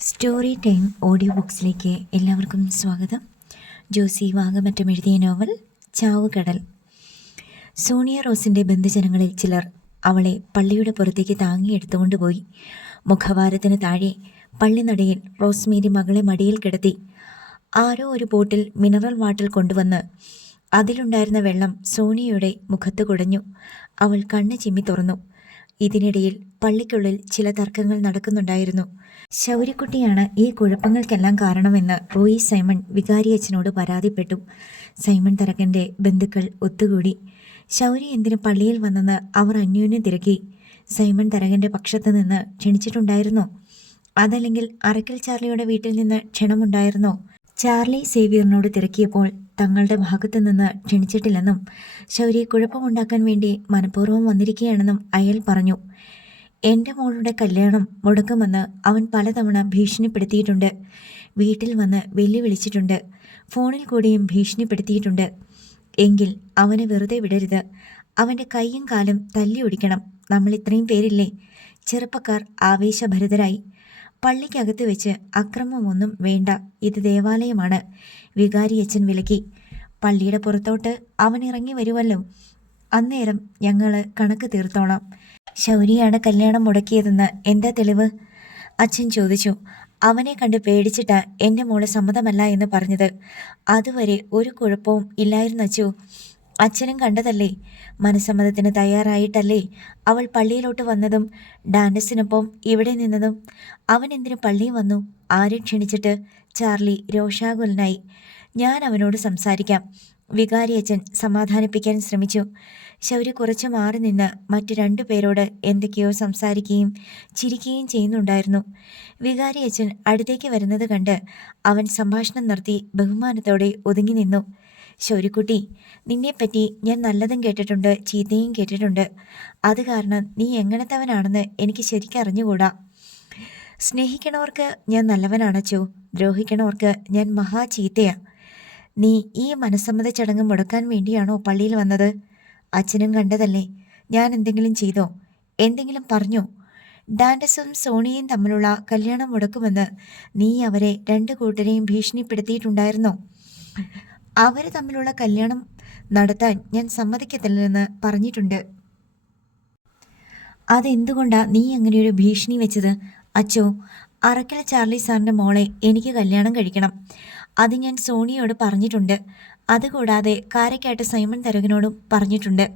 Story time audio ബുക്സിലേക്ക് എല്ലാവർക്കും സ്വാഗതം. ജോസി വാഗമറ്റം എഴുതിയ നോവൽ ചാവുകടൽ. സോണിയ റോസിൻ്റെ ബന്ധുജനങ്ങളിൽ ചിലർ അവളെ പള്ളിയുടെ പുറത്തേക്ക് താങ്ങിയെടുത്തുകൊണ്ടുപോയി. മുഖവാരത്തിന് താഴെ പള്ളിനടയിൽ റോസ്മേരി മകളെ മടിയിൽ കിടത്തി. ആരോ ഒരു ബോട്ടിൽ മിനറൽ വാട്ടർ കൊണ്ടുവന്ന് അതിലുണ്ടായിരുന്ന വെള്ളം സോണിയയുടെ മുഖത്ത് കുടഞ്ഞു. അവൾ കണ്ണ് ചിമ്മി തുറന്നു. ഇതിനിടയിൽ പള്ളിക്കുള്ളിൽ ചില തർക്കങ്ങൾ നടക്കുന്നുണ്ടായിരുന്നു. ശൗര്യക്കുട്ടിയാണ് ഈ കുഴപ്പങ്ങൾക്കെല്ലാം കാരണമെന്ന് റോയി സൈമൺ വികാരിയച്ഛനോട് പരാതിപ്പെട്ടു. സൈമൺ തരകൻ്റെ ബന്ധുക്കൾ ഒത്തുകൂടി. ശൗര്യ എന്തിനു പള്ളിയിൽ വന്നെന്ന് അവർ അന്യോന്യം തിരക്കി. സൈമൺ തരകൻ്റെ പക്ഷത്ത് നിന്ന് ക്ഷണിച്ചിട്ടുണ്ടായിരുന്നോ? അതല്ലെങ്കിൽ അറക്കൽ ചാർലിയുടെ വീട്ടിൽ നിന്ന് ക്ഷണമുണ്ടായിരുന്നോ? ചാർലി സേവിയറിനോട് തിരക്കിയപ്പോൾ തങ്ങളുടെ ഭാഗത്തു നിന്ന് ക്ഷണിച്ചിട്ടില്ലെന്നും ശൗര്യ കുഴപ്പമുണ്ടാക്കാൻ വേണ്ടി മനഃപൂർവ്വം വന്നിരിക്കുകയാണെന്നും അയാൾ പറഞ്ഞു. എൻ്റെ മോളുടെ കല്യാണം മുടക്കുമെന്ന് അവൻ പലതവണ ഭീഷണിപ്പെടുത്തിയിട്ടുണ്ട്. വീട്ടിൽ വന്ന് വെല്ലുവിളിച്ചിട്ടുണ്ട്. ഫോണിൽ കൂടിയും ഭീഷണിപ്പെടുത്തിയിട്ടുണ്ട്. എങ്കിൽ അവനെ വെറുതെ വിടരുത്. അവൻ്റെ കൈയും കാലും തല്ലി ഒടിക്കണം. നമ്മൾ ഇത്രയും പേരില്ലേ? ചെറുപ്പക്കാർ ആവേശഭരിതരായി. പള്ളിക്കകത്ത് വെച്ച് അക്രമമൊന്നും വേണ്ട, ഇത് ദേവാലയമാണ്. വികാരിയച്ഛൻ വിലക്കി. പള്ളിയുടെ പുറത്തോട്ട് അവൻ ഇറങ്ങി വരുമല്ലോ, അന്നേരം ഞങ്ങൾ കണക്ക് തീർത്തോളാം. ശൗര്യയാണ് കല്യാണം മുടക്കിയതെന്ന് എന്താ തെളിവ്? അച്ഛൻ ചോദിച്ചു. അവനെ കണ്ട് പേടിച്ചിട്ടാ എൻ്റെ മോള് സമ്മതമല്ല എന്ന് പറഞ്ഞത്. അതുവരെ ഒരു കുഴപ്പവും ഇല്ലായിരുന്നു അച്ചു. അച്ഛനും കണ്ടതല്ലേ. മനസ്സമ്മതത്തിന് തയ്യാറായിട്ടല്ലേ അവൾ പള്ളിയിലോട്ട് വന്നതും ഡാൻഡസിനൊപ്പം ഇവിടെ നിന്നതും. അവൻ എന്തിനു പള്ളിയിൽ വന്നു? ആരെ ക്ഷണിച്ചിട്ട്? ചാർലി രോഷാകുലനായി. ഞാൻ അവനോട് സംസാരിക്കാം. വികാരിയച്ഛൻ സമാധാനിപ്പിക്കാൻ ശ്രമിച്ചു. ശൗര്യ കുറച്ച് മാറി നിന്ന് മറ്റു 2 പേരോട് എന്തൊക്കെയോ സംസാരിക്കുകയും ചിരിക്കുകയും ചെയ്യുന്നുണ്ടായിരുന്നു. വികാരിയച്ഛൻ അടുത്തേക്ക് വരുന്നത് കണ്ട് അവൻ സംഭാഷണം നിർത്തി ബഹുമാനത്തോടെ ഒതുങ്ങി നിന്നു. ശൗര്യക്കുട്ടി, നിന്നെപ്പറ്റി ഞാൻ നല്ലതും കേട്ടിട്ടുണ്ട്, ചീത്തയും കേട്ടിട്ടുണ്ട്. അത് കാരണം നീ എങ്ങനത്തവനാണെന്ന് എനിക്ക് ശരിക്കും അറിഞ്ഞുകൂടാ. സ്നേഹിക്കണവർക്ക് ഞാൻ നല്ലവനാണച്ചോ, ദ്രോഹിക്കണവർക്ക് ഞാൻ മഹാ ചീത്തയാ. നീ ഈ മനസ്സമ്മത ചടങ്ങ് മുടക്കാൻ വേണ്ടിയാണോ പള്ളിയിൽ വന്നത്? അച്ഛനും കണ്ടതല്ലേ. ഞാൻ എന്തെങ്കിലും ചെയ്തോ? എന്തെങ്കിലും പറഞ്ഞോ? ഡാൻഡസും സോണിയയും തമ്മിലുള്ള കല്യാണം മുടക്കുമെന്ന് നീ അവരെ 2 കൂട്ടരെയും ഭീഷണിപ്പെടുത്തിയിട്ടുണ്ടായിരുന്നോ? അവർ തമ്മിലുള്ള കല്യാണം നടത്താൻ ഞാൻ സമ്മതിക്കത്തില്ലെന്ന് പറഞ്ഞിട്ടുണ്ട്. അതെന്തുകൊണ്ടാ നീ അങ്ങനെയൊരു ഭീഷണി വെച്ചത്? അച്ചോ, അറക്കൽ ചാർലി സാറിൻ്റെ മോളെ എനിക്ക് കല്യാണം കഴിക്കണം. അത് ഞാൻ സോണിയോട് പറഞ്ഞിട്ടുണ്ട്. അതുകൂടാതെ കാരക്കാട്ട് സൈമൺ തരകനോടും പറഞ്ഞിട്ടുണ്ട്.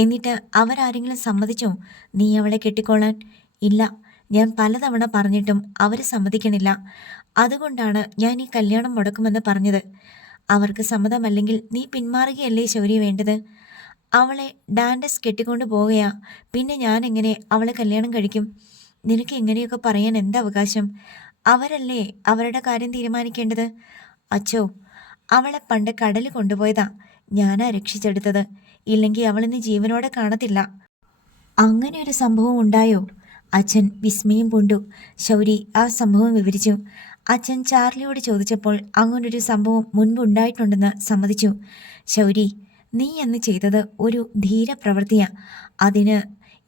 എന്നിട്ട് അവരാരെങ്കിലും സമ്മതിച്ചോ നീ അവളെ കെട്ടിക്കൊള്ളാൻ? ഇല്ല, ഞാൻ പലതവണ പറഞ്ഞിട്ടും അവർ സമ്മതിക്കണില്ല. അതുകൊണ്ടാണ് ഞാൻ ഈ കല്യാണം മുടക്കുമെന്ന് പറഞ്ഞത്. അവർക്ക് സമ്മതമല്ലെങ്കിൽ നീ പിന്മാറുകയല്ലേ ശൗര്യ വേണ്ടത്? അവളെ ഡാൻഡസ് കെട്ടിക്കൊണ്ട് പോവുകയാ. പിന്നെ ഞാൻ എങ്ങനെ അവളെ കല്യാണം കഴിക്കും? നിനക്ക് ഇങ്ങനെയൊക്കെ പറയാൻ എന്താ അവകാശം? അവരല്ലേ അവരുടെ കാര്യം തീരുമാനിക്കേണ്ടത്. അച്ചോ, അവളെ പണ്ട് കടലിൽ കൊണ്ടുപോയതാ. ഞാനാ രക്ഷിച്ചെടുത്തത്. ഇല്ലെങ്കിൽ അവളിന്ന് ജീവനോടെ കാണത്തില്ല. അങ്ങനെ ഒരു സംഭവം ഉണ്ടായോ? അച്ഛൻ വിസ്മയം പൂണ്ടു. ശൗരി ആ സംഭവം വിവരിച്ചു. അച്ഛൻ ചാർലിയോട് ചോദിച്ചപ്പോൾ അങ്ങനൊരു സംഭവം മുൻപ് ഉണ്ടായിട്ടുണ്ടെന്ന് സമ്മതിച്ചു. ശൗരി, നീ അന്ന് ചെയ്തത് ഒരു ധീരപ്രവൃത്തിയാ. അതിന്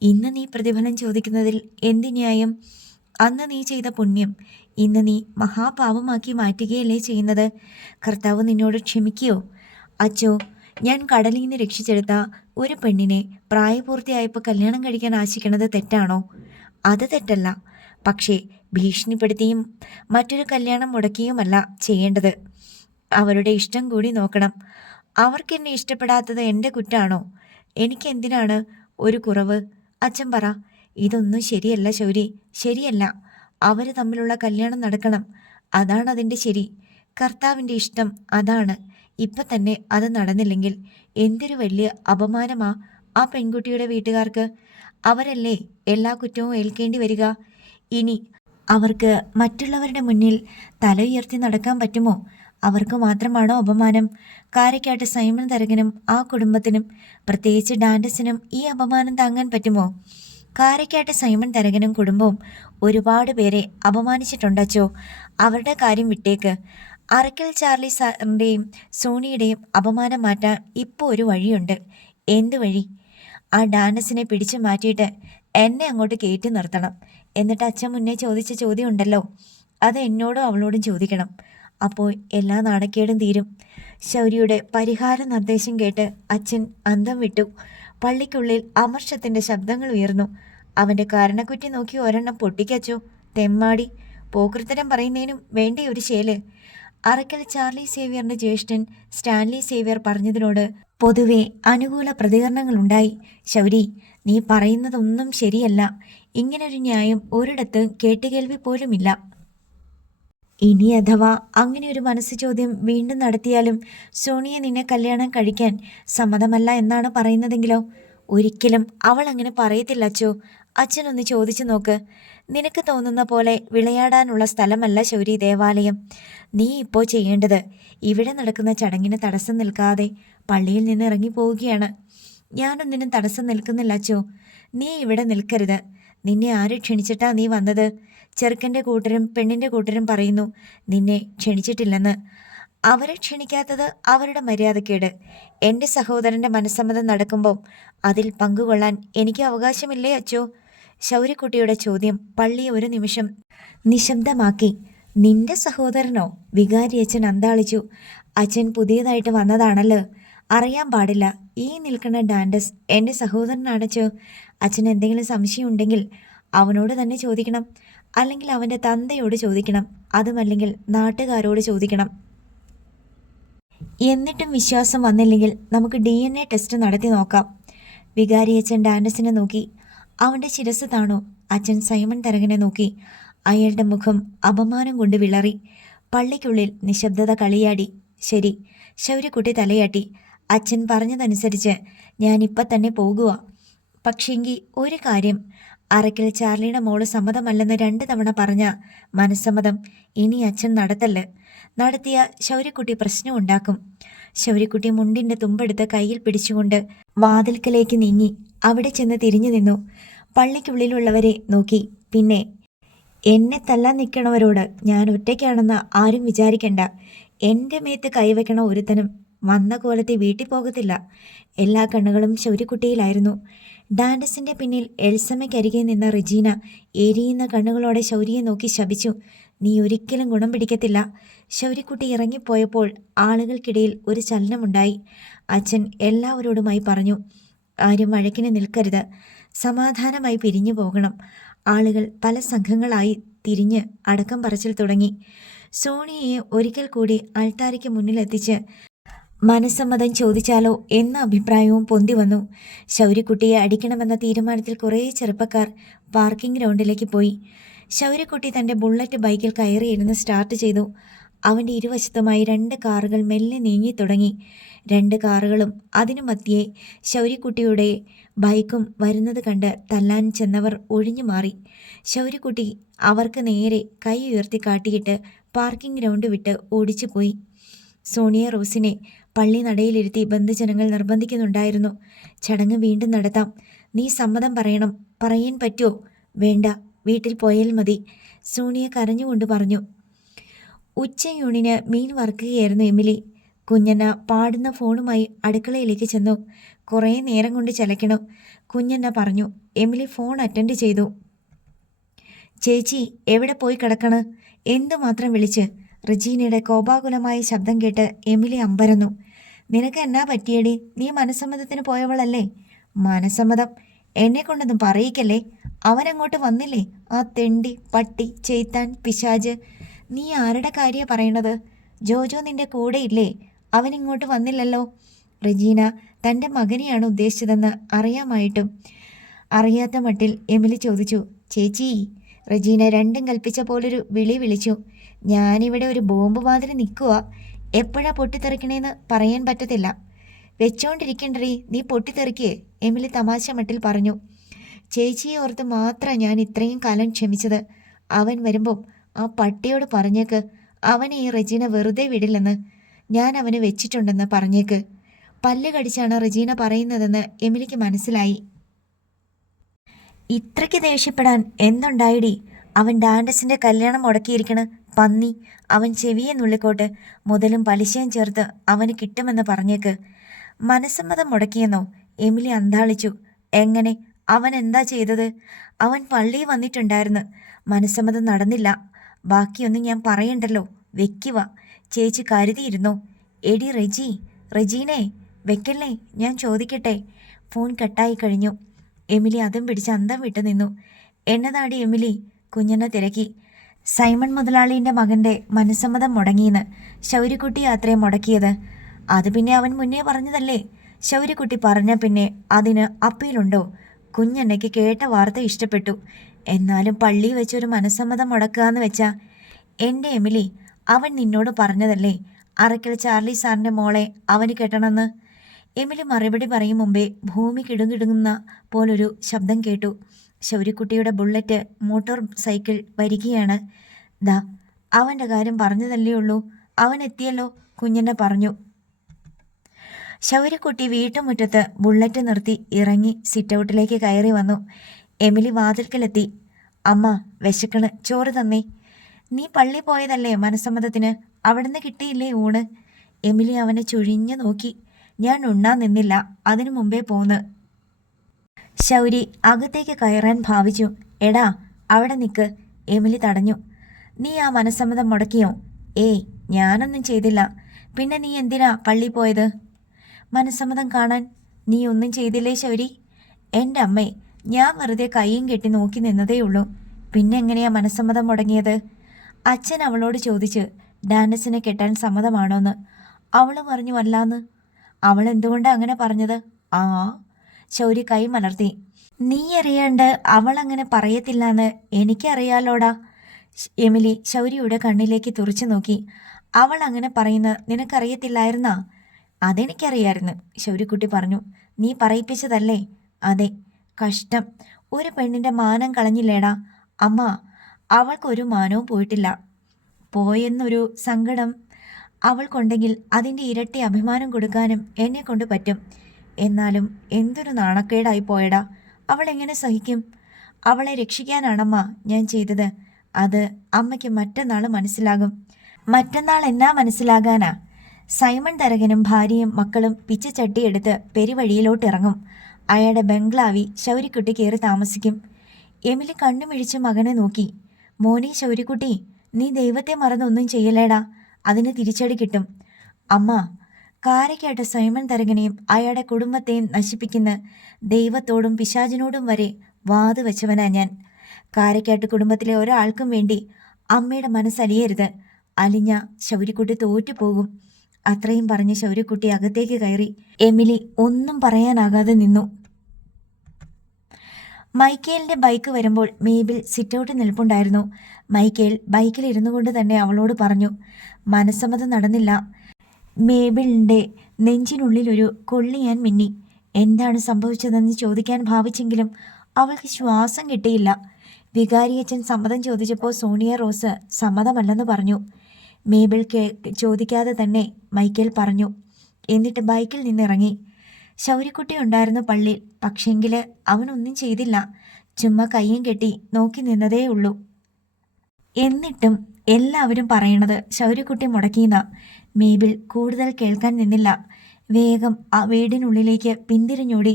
ഇന്ന് നീ പ്രതിഫലം ചോദിക്കുന്നതിൽ എന്ത് ന്യായം? അന്ന് നീ ചെയ്ത പുണ്യം ഇന്ന് നീ മഹാപാപമാക്കി മാറ്റുകയല്ലേ ചെയ്യുന്നത്. കർത്താവ് നിന്നോട് ക്ഷമിക്കുകയോ? അച്ചോ, ഞാൻ കടലിൽ നിന്ന് രക്ഷിച്ചെടുത്ത ഒരു പെണ്ണിനെ പ്രായപൂർത്തിയായപ്പോൾ കല്യാണം കഴിക്കാൻ ആശിക്കണത് തെറ്റാണോ? അത് തെറ്റല്ല. പക്ഷേ ഭീഷണിപ്പെടുത്തിയും മറ്റൊരു കല്യാണം മുടക്കിയുമല്ല ചെയ്യേണ്ടത്. അവരുടെ ഇഷ്ടം കൂടി നോക്കണം. അവർക്കെന്നെ ഇഷ്ടപ്പെടാത്തത് എൻ്റെ കുറ്റാണോ? എനിക്കെന്തിനാണ് ഒരു കുറവ്? അച്ഛൻ പറ. ഇതൊന്നും ശരിയല്ല ശൗരി, ശരിയല്ല. അവർ തമ്മിലുള്ള കല്യാണം നടക്കണം. അതാണ് അതിൻ്റെ ശരി. കർത്താവിൻ്റെ ഇഷ്ടം അതാണ്. ഇപ്പം തന്നെ അത് നടന്നില്ലെങ്കിൽ എന്തൊരു വലിയ അപമാനമാ ആ പെൺകുട്ടിയുടെ വീട്ടുകാർക്ക്. അവരല്ലേ എല്ലാ കുറ്റവും ഏൽക്കേണ്ടി വരിക. ഇനി അവർക്ക് മറ്റുള്ളവരുടെ മുന്നിൽ തല ഉയർത്തി നടക്കാൻ പറ്റുമോ? അവർക്ക് മാത്രമാണോ അപമാനം? കാരക്കാട്ട് സൈമൺ തരകനും ആ കുടുംബത്തിനും, പ്രത്യേകിച്ച് ഡാൻഡസിനും ഈ അപമാനം താങ്ങാൻ പറ്റുമോ? കാരക്കാട്ട് സൈമൺ തരകനും കുടുംബവും ഒരുപാട് പേരെ അപമാനിച്ചിട്ടുണ്ടച്ചോ. അവരുടെ കാര്യം വിട്ടേക്ക്. അറക്കൽ ചാർലി സാറിൻ്റെയും സോണിയുടെയും അപമാനം മാറ്റാൻ ഇപ്പോൾ ഒരു വഴിയുണ്ട്. എന്ത് വഴി? ആ ഡാൻഡസിനെ പിടിച്ചു മാറ്റിയിട്ട് എന്നെ അങ്ങോട്ട് കയറ്റി നിർത്തണം. എന്നിട്ട് അച്ഛൻ മുന്നേ ചോദിച്ച ചോദ്യം ഉണ്ടല്ലോ, അത് എന്നോടും അവളോടും ചോദിക്കണം. അപ്പോൾ എല്ലാ നാണക്കേടും തീരും. ശൗര്യയുടെ പരിഹാര നിർദ്ദേശം കേട്ട് അച്ഛൻ അന്തം വിട്ടു. പള്ളിക്കുള്ളിൽ അമർഷത്തിൻ്റെ ശബ്ദങ്ങൾ ഉയർന്നു. അവൻ്റെ കാരണക്കുറ്റി നോക്കി ഒരെണ്ണം പൊട്ടിക്കച്ചോ. തെമ്മാടി, പോക്കൃത്തരം പറയുന്നതിനും വേണ്ടി ഒരു ശേല്. അറക്കൽ ചാർലി സേവ്യറിൻ്റെ ജ്യേഷ്ഠൻ സ്റ്റാൻലി സേവ്യർ പറഞ്ഞതിനോട് പൊതുവെ അനുകൂല പ്രതികരണങ്ങളുണ്ടായി. ശൗരി, നീ പറയുന്നതൊന്നും ശരിയല്ല. ഇങ്ങനൊരു ന്യായം ഒരിടത്ത് കേട്ടുകേൾവി പോലുമില്ല. ഇനി അഥവാ അങ്ങനെ ഒരു മനസ്സ് ചോദ്യം വീണ്ടും നടത്തിയാലും സോണിയെ നിന്നെ കല്യാണം കഴിക്കാൻ സമ്മതമല്ല എന്നാണ് പറയുന്നതെങ്കിലോ? ഒരിക്കലും അവൾ അങ്ങനെ പറയത്തില്ല അച്ചോ. അച്ഛനൊന്ന് ചോദിച്ചു നോക്ക്. നിനക്ക് തോന്നുന്ന പോലെ വിളയാടാനുള്ള സ്ഥലമല്ല ശൗരി ദേവാലയം. നീ ഇപ്പോൾ ചെയ്യേണ്ടത് ഇവിടെ നടക്കുന്ന ചടങ്ങിന് തടസ്സം നിൽക്കാതെ പള്ളിയിൽ നിന്ന് ഇറങ്ങിപ്പോവുകയാണ്. ഞാനൊന്നിനും തടസ്സം നിൽക്കുന്നില്ല അച്ചോ. നീ ഇവിടെ നിൽക്കരുത്. നിന്നെ ആര് ക്ഷണിച്ചിട്ടാ നീ വന്നത്? ചെറുക്കൻ്റെ കൂട്ടരും പെണ്ണിൻ്റെ കൂട്ടരും പറയുന്നു നിന്നെ ക്ഷണിച്ചിട്ടില്ലെന്ന്. അവരെ ക്ഷണിക്കാത്തത് അവരുടെ മര്യാദക്കേട്. എൻ്റെ സഹോദരൻ്റെ മനസ്സമ്മതം നടക്കുമ്പോൾ അതിൽ പങ്കുകൊള്ളാൻ എനിക്ക് അവകാശമില്ലേ അച്ചോ? ശൗര്യക്കുട്ടിയുടെ ചോദ്യം പള്ളിയെ ഒരു നിമിഷം നിശബ്ദമാക്കി. നിന്റെ സഹോദരനോ? വികാരിയച്ഛൻ അന്താളിച്ചു. അച്ഛൻ പുതിയതായിട്ട് വന്നതാണല്ലോ, അറിയാൻ പാടില്ല. ഈ നിൽക്കുന്ന ഡാൻഡസ് എൻ്റെ സഹോദരനാണച്ചോ. അച്ഛന് എന്തെങ്കിലും സംശയം ഉണ്ടെങ്കിൽ അവനോട് തന്നെ ചോദിക്കണം. അല്ലെങ്കിൽ അവൻ്റെ തന്തയോട് ചോദിക്കണം. അതുമല്ലെങ്കിൽ നാട്ടുകാരോട് ചോദിക്കണം. എന്നിട്ടും വിശ്വാസം വന്നില്ലെങ്കിൽ നമുക്ക് DNA ടെസ്റ്റ് നടത്തി നോക്കാം. വികാരിയച്ഛൻ ഡാൻഡസിനെ നോക്കി. അവൻ്റെ ശിരസ് താണു. അച്ഛൻ സൈമൺ തരകനെ നോക്കി. അയാളുടെ മുഖം അപമാനം കൊണ്ട് വിളറി. പള്ളിക്കുള്ളിൽ നിശബ്ദത കളിയാടി. ശരി, ശൗര്യക്കുട്ടി തലയാട്ടി. അച്ഛൻ പറഞ്ഞതനുസരിച്ച് ഞാനിപ്പം തന്നെ പോകുക. പക്ഷേങ്കിൽ ഒരു കാര്യം, അറക്കൽ ചാർലിയുടെ മോള് സമ്മതമല്ലെന്ന് 2 തവണ പറഞ്ഞ മനസ്സമ്മതം ഇനി അച്ഛൻ നടത്തല്ല. നടത്തിയ ശൗര്യക്കുട്ടി പ്രശ്നം ഉണ്ടാക്കും. ശൗര്യക്കുട്ടി മുണ്ടിൻ്റെ തുമ്പെടുത്ത് കയ്യിൽ പിടിച്ചുകൊണ്ട് വാതിൽക്കലേക്ക് നീങ്ങി. അവിടെ ചെന്ന് തിരിഞ്ഞു നിന്നു. പള്ളിക്കുള്ളിലുള്ളവരെ നോക്കി. പിന്നെ എന്നെ തല്ലാൻ നിൽക്കണവരോട് ഞാൻ ഒറ്റയ്ക്കാണെന്ന് ആരും വിചാരിക്കണ്ട. എൻ്റെ മേത്ത് കൈവയ്ക്കണ ഒരുത്തനും വന്ന കോലത്തെ വീട്ടിൽ പോകത്തില്ല. എല്ലാ കണ്ണുകളും ശൗര്യക്കുട്ടിയിലായിരുന്നു. ഡാൻഡസിൻ്റെ പിന്നിൽ എൽസമ്മയ്ക്കരികെ നിന്ന റെജീന എരിയുന്ന കണ്ണുകളോടെ ശൗര്യയെ നോക്കി ശപിച്ചു. നീ ഒരിക്കലും ഗുണം പിടിക്കത്തില്ല. ശൗര്യക്കുട്ടി ഇറങ്ങിപ്പോയപ്പോൾ ആളുകൾക്കിടയിൽ ഒരു ചലനമുണ്ടായി. അച്ഛൻ എല്ലാവരോടുമായി പറഞ്ഞു, ആരും വഴക്കിന് നിൽക്കരുത്. സമാധാനമായി പിരിഞ്ഞു പോകണം. ആളുകൾ പല സംഘങ്ങളായി തിരിഞ്ഞ് അടക്കം പറച്ചിൽ തുടങ്ങി. സോണിയയെ ഒരിക്കൽ കൂടി അൾത്താരയ്ക്ക് മുന്നിലെത്തിച്ച് മനസ്സമ്മതം ചോദിച്ചാലോ എന്ന അഭിപ്രായവും പൊന്തി വന്നു. ശൗര്യക്കുട്ടിയെ അടിക്കണമെന്ന തീരുമാനത്തിൽ കുറേ ചെറുപ്പക്കാർ പാർക്കിംഗ് ഗ്രൗണ്ടിലേക്ക് പോയി. ശൗര്യക്കുട്ടി തൻ്റെ ബുള്ളറ്റ് ബൈക്കിൽ കയറിയിരുന്ന് സ്റ്റാർട്ട് ചെയ്തു. അവൻ്റെ ഇരുവശത്തുമായി 2 കാറുകൾ മെല്ലെ നീങ്ങി തുടങ്ങി. 2 കാറുകളും അതിനു മധ്യേ ശൗര്യക്കുട്ടിയുടെ ബൈക്കും വരുന്നത് കണ്ട് തല്ലാൻ ചെന്നവർ ഒഴിഞ്ഞു മാറി. ശൗര്യക്കുട്ടി അവർക്ക് നേരെ കൈ ഉയർത്തി കാട്ടിയിട്ട് പാർക്കിംഗ് ഗ്രൗണ്ട് വിട്ട് ഓടിച്ചു പോയി. സോണിയ റോസിനെ പള്ളി നടയിലിരുത്തി ബന്ധുജനങ്ങൾ നിർബന്ധിക്കുന്നുണ്ടായിരുന്നു. ചടങ്ങ് വീണ്ടും നടത്താം. നീ സമ്മതം പറയണം. പറയാൻ പറ്റുമോ? വേണ്ട, വീട്ടിൽ പോയാൽ മതി. സോണിയ കരഞ്ഞുകൊണ്ട് പറഞ്ഞു. ഉച്ചയൂണിന് മീൻ വറുക്കുകയായിരുന്നു എമിലി. കുഞ്ഞന്ന പാടുന്ന ഫോണുമായി അടുക്കളയിലേക്ക് ചെന്നു. കുറേ നേരം കൊണ്ട് ചലയ്ക്കണം, കുഞ്ഞന്ന പറഞ്ഞു. എമിലി ഫോൺ അറ്റൻഡ് ചെയ്തു. ചേച്ചി എവിടെ പോയി കിടക്കണ്? എന്തുമാത്രം വിളിച്ച്? റജീനയുടെ കോപാകുലമായ ശബ്ദം കേട്ട് എമിലി അമ്പരന്നു. നിനക്ക് എന്നാ പറ്റിയടി? നീ മനസ്സമ്മതത്തിന് പോയവളല്ലേ? മനസ്സമ്മതം? എന്നെ കൊണ്ടൊന്നും പറയിക്കല്ലേ. അവനങ്ങോട്ട് വന്നില്ലേ? ആ തെണ്ടി, പട്ടി, ചെയ്ത്താൻ, പിശാജ്. നീ ആരുടെ കാര്യമാണ് പറയണത്? ജോജോ നിന്റെ കൂടെ ഇല്ലേ? അവനിങ്ങോട്ട് വന്നില്ലല്ലോ. റജീന തൻ്റെ മകനെയാണ് ഉദ്ദേശിച്ചതെന്ന് അറിയാമായിട്ടും അറിയാത്ത മട്ടിൽ എമിലി ചോദിച്ചു. ചേച്ചി. റജീന രണ്ടും കൽപ്പിച്ച പോലൊരു വിളി വിളിച്ചു. ഞാനിവിടെ ഒരു ബോംബ് മാതിരി നിൽക്കുക. എപ്പോഴാ പൊട്ടിത്തെറിക്കണേന്ന് പറയാൻ പറ്റത്തില്ല. വെച്ചോണ്ടിരിക്കണ്ടേ, നീ പൊട്ടിത്തെറിക്കേ, എമിലി തമാശ മട്ടിൽ പറഞ്ഞു. ചേച്ചിയെ ഓർത്ത് മാത്രമാണ് ഞാൻ ഇത്രയും കാലം ക്ഷമിച്ചത്. അവൻ വരുമ്പം ആ പട്ടിയോട് പറഞ്ഞേക്ക് അവനെ ഈ റജീന വെറുതെ വിടില്ലെന്ന്. ഞാൻ അവന് വെച്ചിട്ടുണ്ടെന്ന് പറഞ്ഞേക്ക്. പല്ല് കടിച്ചാണ് റജീന പറയുന്നതെന്ന് എമിലിക്ക് മനസ്സിലായി. ഇത്രയ്ക്ക് ദേഷ്യപ്പെടാൻ എന്തുണ്ടായിടി? അവൻ ഡാൻഡസിൻ്റെ കല്യാണം മുടക്കിയിരിക്കണ്. പന്നി. അവൻ ചെവിയെ നുള്ളിക്കോട്ട്. മുതലും പലിശയും ചേർത്ത് അവന് കിട്ടുമെന്ന് പറഞ്ഞേക്ക്. മനസ്സമ്മതം മുടക്കിയെന്നോ? എമിലി അന്താളിച്ചു. എങ്ങനെ? അവൻ എന്താ ചെയ്തത്? അവൻ പള്ളിയിൽ വന്നിട്ടുണ്ടായിരുന്നു. മനസ്സമ്മതം നടന്നില്ല. ബാക്കിയൊന്നും ഞാൻ പറയണ്ടല്ലോ, വെക്കുക. ചേച്ചി കരുതിയിരുന്നോ? എടി റെജീനെ, വെക്കല്ലേ, ഞാൻ ചോദിക്കട്ടെ. ഫോൺ കട്ടായി കഴിഞ്ഞു. എമിലി അതും പിടിച്ച് അന്തം വിട്ടു നിന്നു. എന്നതാടി എമിലി? കുഞ്ഞെന്നെ തിരക്കി. സൈമൺ മുതലാളിൻ്റെ മകൻ്റെ മനസ്സമ്മതം മുടങ്ങിയെന്ന്. ശൗര്യക്കുട്ടി അത്രയും മുടക്കിയത്. അത് പിന്നെ അവൻ മുന്നേ പറഞ്ഞതല്ലേ. ശൗര്യക്കുട്ടി പറഞ്ഞ പിന്നെ അതിന് അപ്പീലുണ്ടോ? കുഞ്ഞെന്നയ്ക്ക് കേട്ട വാർത്ത ഇഷ്ടപ്പെട്ടു. എന്നാലും പള്ളി വെച്ചൊരു മനസ്സമ്മതം മുടക്കുക എന്ന് വെച്ചാ. എൻ്റെ എമിലി, അവൻ നിന്നോട് പറഞ്ഞതല്ലേ അറക്കൽ ചാർലി സാറിൻ്റെ മോളെ അവന് കെട്ടണമെന്ന്? എമിലി മറുപടി പറയും മുമ്പേ ഭൂമി കിടുങ്ങിടുങ്ങുന്ന പോലൊരു ശബ്ദം കേട്ടു. ശൗര്യക്കുട്ടിയുടെ ബുള്ളറ്റ് മോട്ടോർ സൈക്കിൾ വരികയാണ്. ദാ അവൻ്റെ കാര്യം പറഞ്ഞതല്ലേ ഉള്ളൂ, അവൻ എത്തിയല്ലോ, കുഞ്ഞെന്നെ പറഞ്ഞു. ശൗര്യക്കുട്ടി വീട്ടുമുറ്റത്ത് ബുള്ളറ്റ് നിർത്തി ഇറങ്ങി സിറ്റൗട്ടിലേക്ക് കയറി വന്നു. എമിലി വാതിൽക്കലെത്തി. അമ്മ, വിശക്കണ്, ചോറ് തന്നേ. നീ പള്ളി പോയതല്ലേ മനസ്സമ്മതത്തിന്, അവിടുന്ന് കിട്ടിയില്ലേ ഊണ്? എമിലി അവനെ ചുഴിഞ്ഞു നോക്കി. ഞാൻ ഉണ്ണാൻ നിന്നില്ല, അതിനു മുമ്പേ പോന്ന്. ശൗരി അകത്തേക്ക് കയറാൻ ഭാവിച്ചു. എടാ അവിടെ നിൽക്ക്, എമിലി തടഞ്ഞു. നീ ആ മനസ്സമ്മതം മുടക്കിയോ? ഏയ്, ഞാനൊന്നും ചെയ്തില്ല. പിന്നെ നീ എന്തിനാ പള്ളി പോയത്? മനസ്സമ്മതം കാണാൻ. നീ ഒന്നും ചെയ്തില്ലേ ശൗരി? എൻ്റെ അമ്മേ, ഞാൻ വെറുതെ കൈയും കെട്ടി നോക്കി നിന്നതേയുള്ളൂ. പിന്നെ എങ്ങനെയാ മനസ്സമ്മതം മുടങ്ങിയത്? അച്ഛൻ അവളോട് ചോദിച്ച് ഡാനിസിനെ കെട്ടാൻ സമ്മതമാണോന്ന്. അവൾ പറഞ്ഞു അല്ലാന്ന്. അവൾ എന്തുകൊണ്ടാണ് അങ്ങനെ പറഞ്ഞത്? ആ, ശൗരി കൈ മലർത്തി. നീ അറിയാണ്ട് അവൾ അങ്ങനെ പറയത്തില്ലാന്ന് എനിക്കറിയാലോടാ. എമിലി ശൗരിയുടെ കണ്ണിലേക്ക് തുറച്ചു നോക്കി. അവൾ അങ്ങനെ പറയുന്നത് നിനക്കറിയത്തില്ലായിരുന്നാ? അതെനിക്കറിയായിരുന്നു, ശൗര്യക്കുട്ടി പറഞ്ഞു. നീ പറയിപ്പിച്ചതല്ലേ? അതെ. കഷ്ടം, ഒരു പെണ്ണിൻ്റെ മാനം കളഞ്ഞില്ലേടാ. അമ്മ, അവൾക്കൊരു മാനവും പോയിട്ടില്ല. പോയെന്നൊരു സങ്കടം അവൾക്കുണ്ടെങ്കിൽ അതിൻ്റെ ഇരട്ടി അഭിമാനം കൊടുക്കാനും എന്നെ കൊണ്ട് പറ്റും. എന്നാലും എന്തൊരു നാണക്കേടായി പോയടാ. അവൾ എങ്ങനെ സഹിക്കും? അവളെ രക്ഷിക്കാനാണമ്മ ഞാൻ ചെയ്തത്. അത് അമ്മയ്ക്ക് മറ്റന്നാൾ മനസ്സിലാകും. മറ്റന്നാൾ എന്നാ മനസ്സിലാകാനാ? സൈമൺ തരകനും ഭാര്യയും മക്കളും പിച്ചച്ചട്ടിയെടുത്ത് പെരുവഴിയിലോട്ടിറങ്ങും. അയാളുടെ ബംഗ്ലാവി ശൗര്യക്കുട്ടി കയറി താമസിക്കും. എമിലി കണ്ണുമിഴിച്ച് മകനെ നോക്കി. മോനെ ശൗര്യക്കുട്ടി, നീ ദൈവത്തെ മറന്നൊന്നും ചെയ്യലേടാ, അതിന് തിരിച്ചടി കിട്ടും. അമ്മ, കാരയ്ക്കാട്ട് സൈമൺ തരകനെയും അയാളുടെ കുടുംബത്തെയും നശിപ്പിക്കുന്ന ദൈവത്തോടും പിശാചിനോടും വരെ വാത് വെച്ചവനാ ഞാൻ. കാരയ്ക്കാട്ട് കുടുംബത്തിലെ ഒരാൾക്കും വേണ്ടി അമ്മയുടെ മനസ്സലിയരുത്. അലിഞ്ഞ ശൗര്യക്കുട്ടി തോറ്റുപോകും. അത്രയും പറഞ്ഞ് ശൗര്യക്കുട്ടി അകത്തേക്ക് കയറി. എമിലി ഒന്നും പറയാനാകാതെ നിന്നു. മൈക്കേലിൻ്റെ ബൈക്ക് വരുമ്പോൾ മേബിൾ സിറ്റൗട്ട് നിൽപ്പുണ്ടായിരുന്നു. മൈക്കേൽ ബൈക്കിൽ ഇരുന്നു കൊണ്ട് തന്നെ അവളോട് പറഞ്ഞു. മനസ്സമ്മതം നടന്നില്ല. മേബിളിൻ്റെ നെഞ്ചിനുള്ളിലൊരു കൊള്ളിയാൻ മിന്നി. എന്താണ് സംഭവിച്ചതെന്ന് ചോദിക്കാൻ ഭാവിച്ചെങ്കിലും അവൾക്ക് ശ്വാസം കിട്ടിയില്ല. വികാരിയച്ഛൻ സമ്മതം ചോദിച്ചപ്പോൾ സോണിയ റോസ് സമ്മതമല്ലെന്ന് പറഞ്ഞു. മേബിൾ ചോദിക്കാതെ തന്നെ മൈക്കേൽ പറഞ്ഞു. എന്നിട്ട് ബൈക്കിൽ നിന്നിറങ്ങി. ശൗര്യക്കുട്ടി ഉണ്ടായിരുന്നു പള്ളിയിൽ. പക്ഷെങ്കിൽ അവനൊന്നും ചെയ്തില്ല. ചുമ്മാ കയ്യും കെട്ടി നോക്കി നിന്നതേ ഉള്ളൂ. എന്നിട്ടും എല്ലാവരും പറയണത് ശൗര്യക്കുട്ടി മുടക്കിയെന്ന. മേബിൾ കൂടുതൽ കേൾക്കാൻ നിന്നില്ല. വേഗം ആ വീടിനുള്ളിലേക്ക് പിന്തിരിഞ്ഞോടി.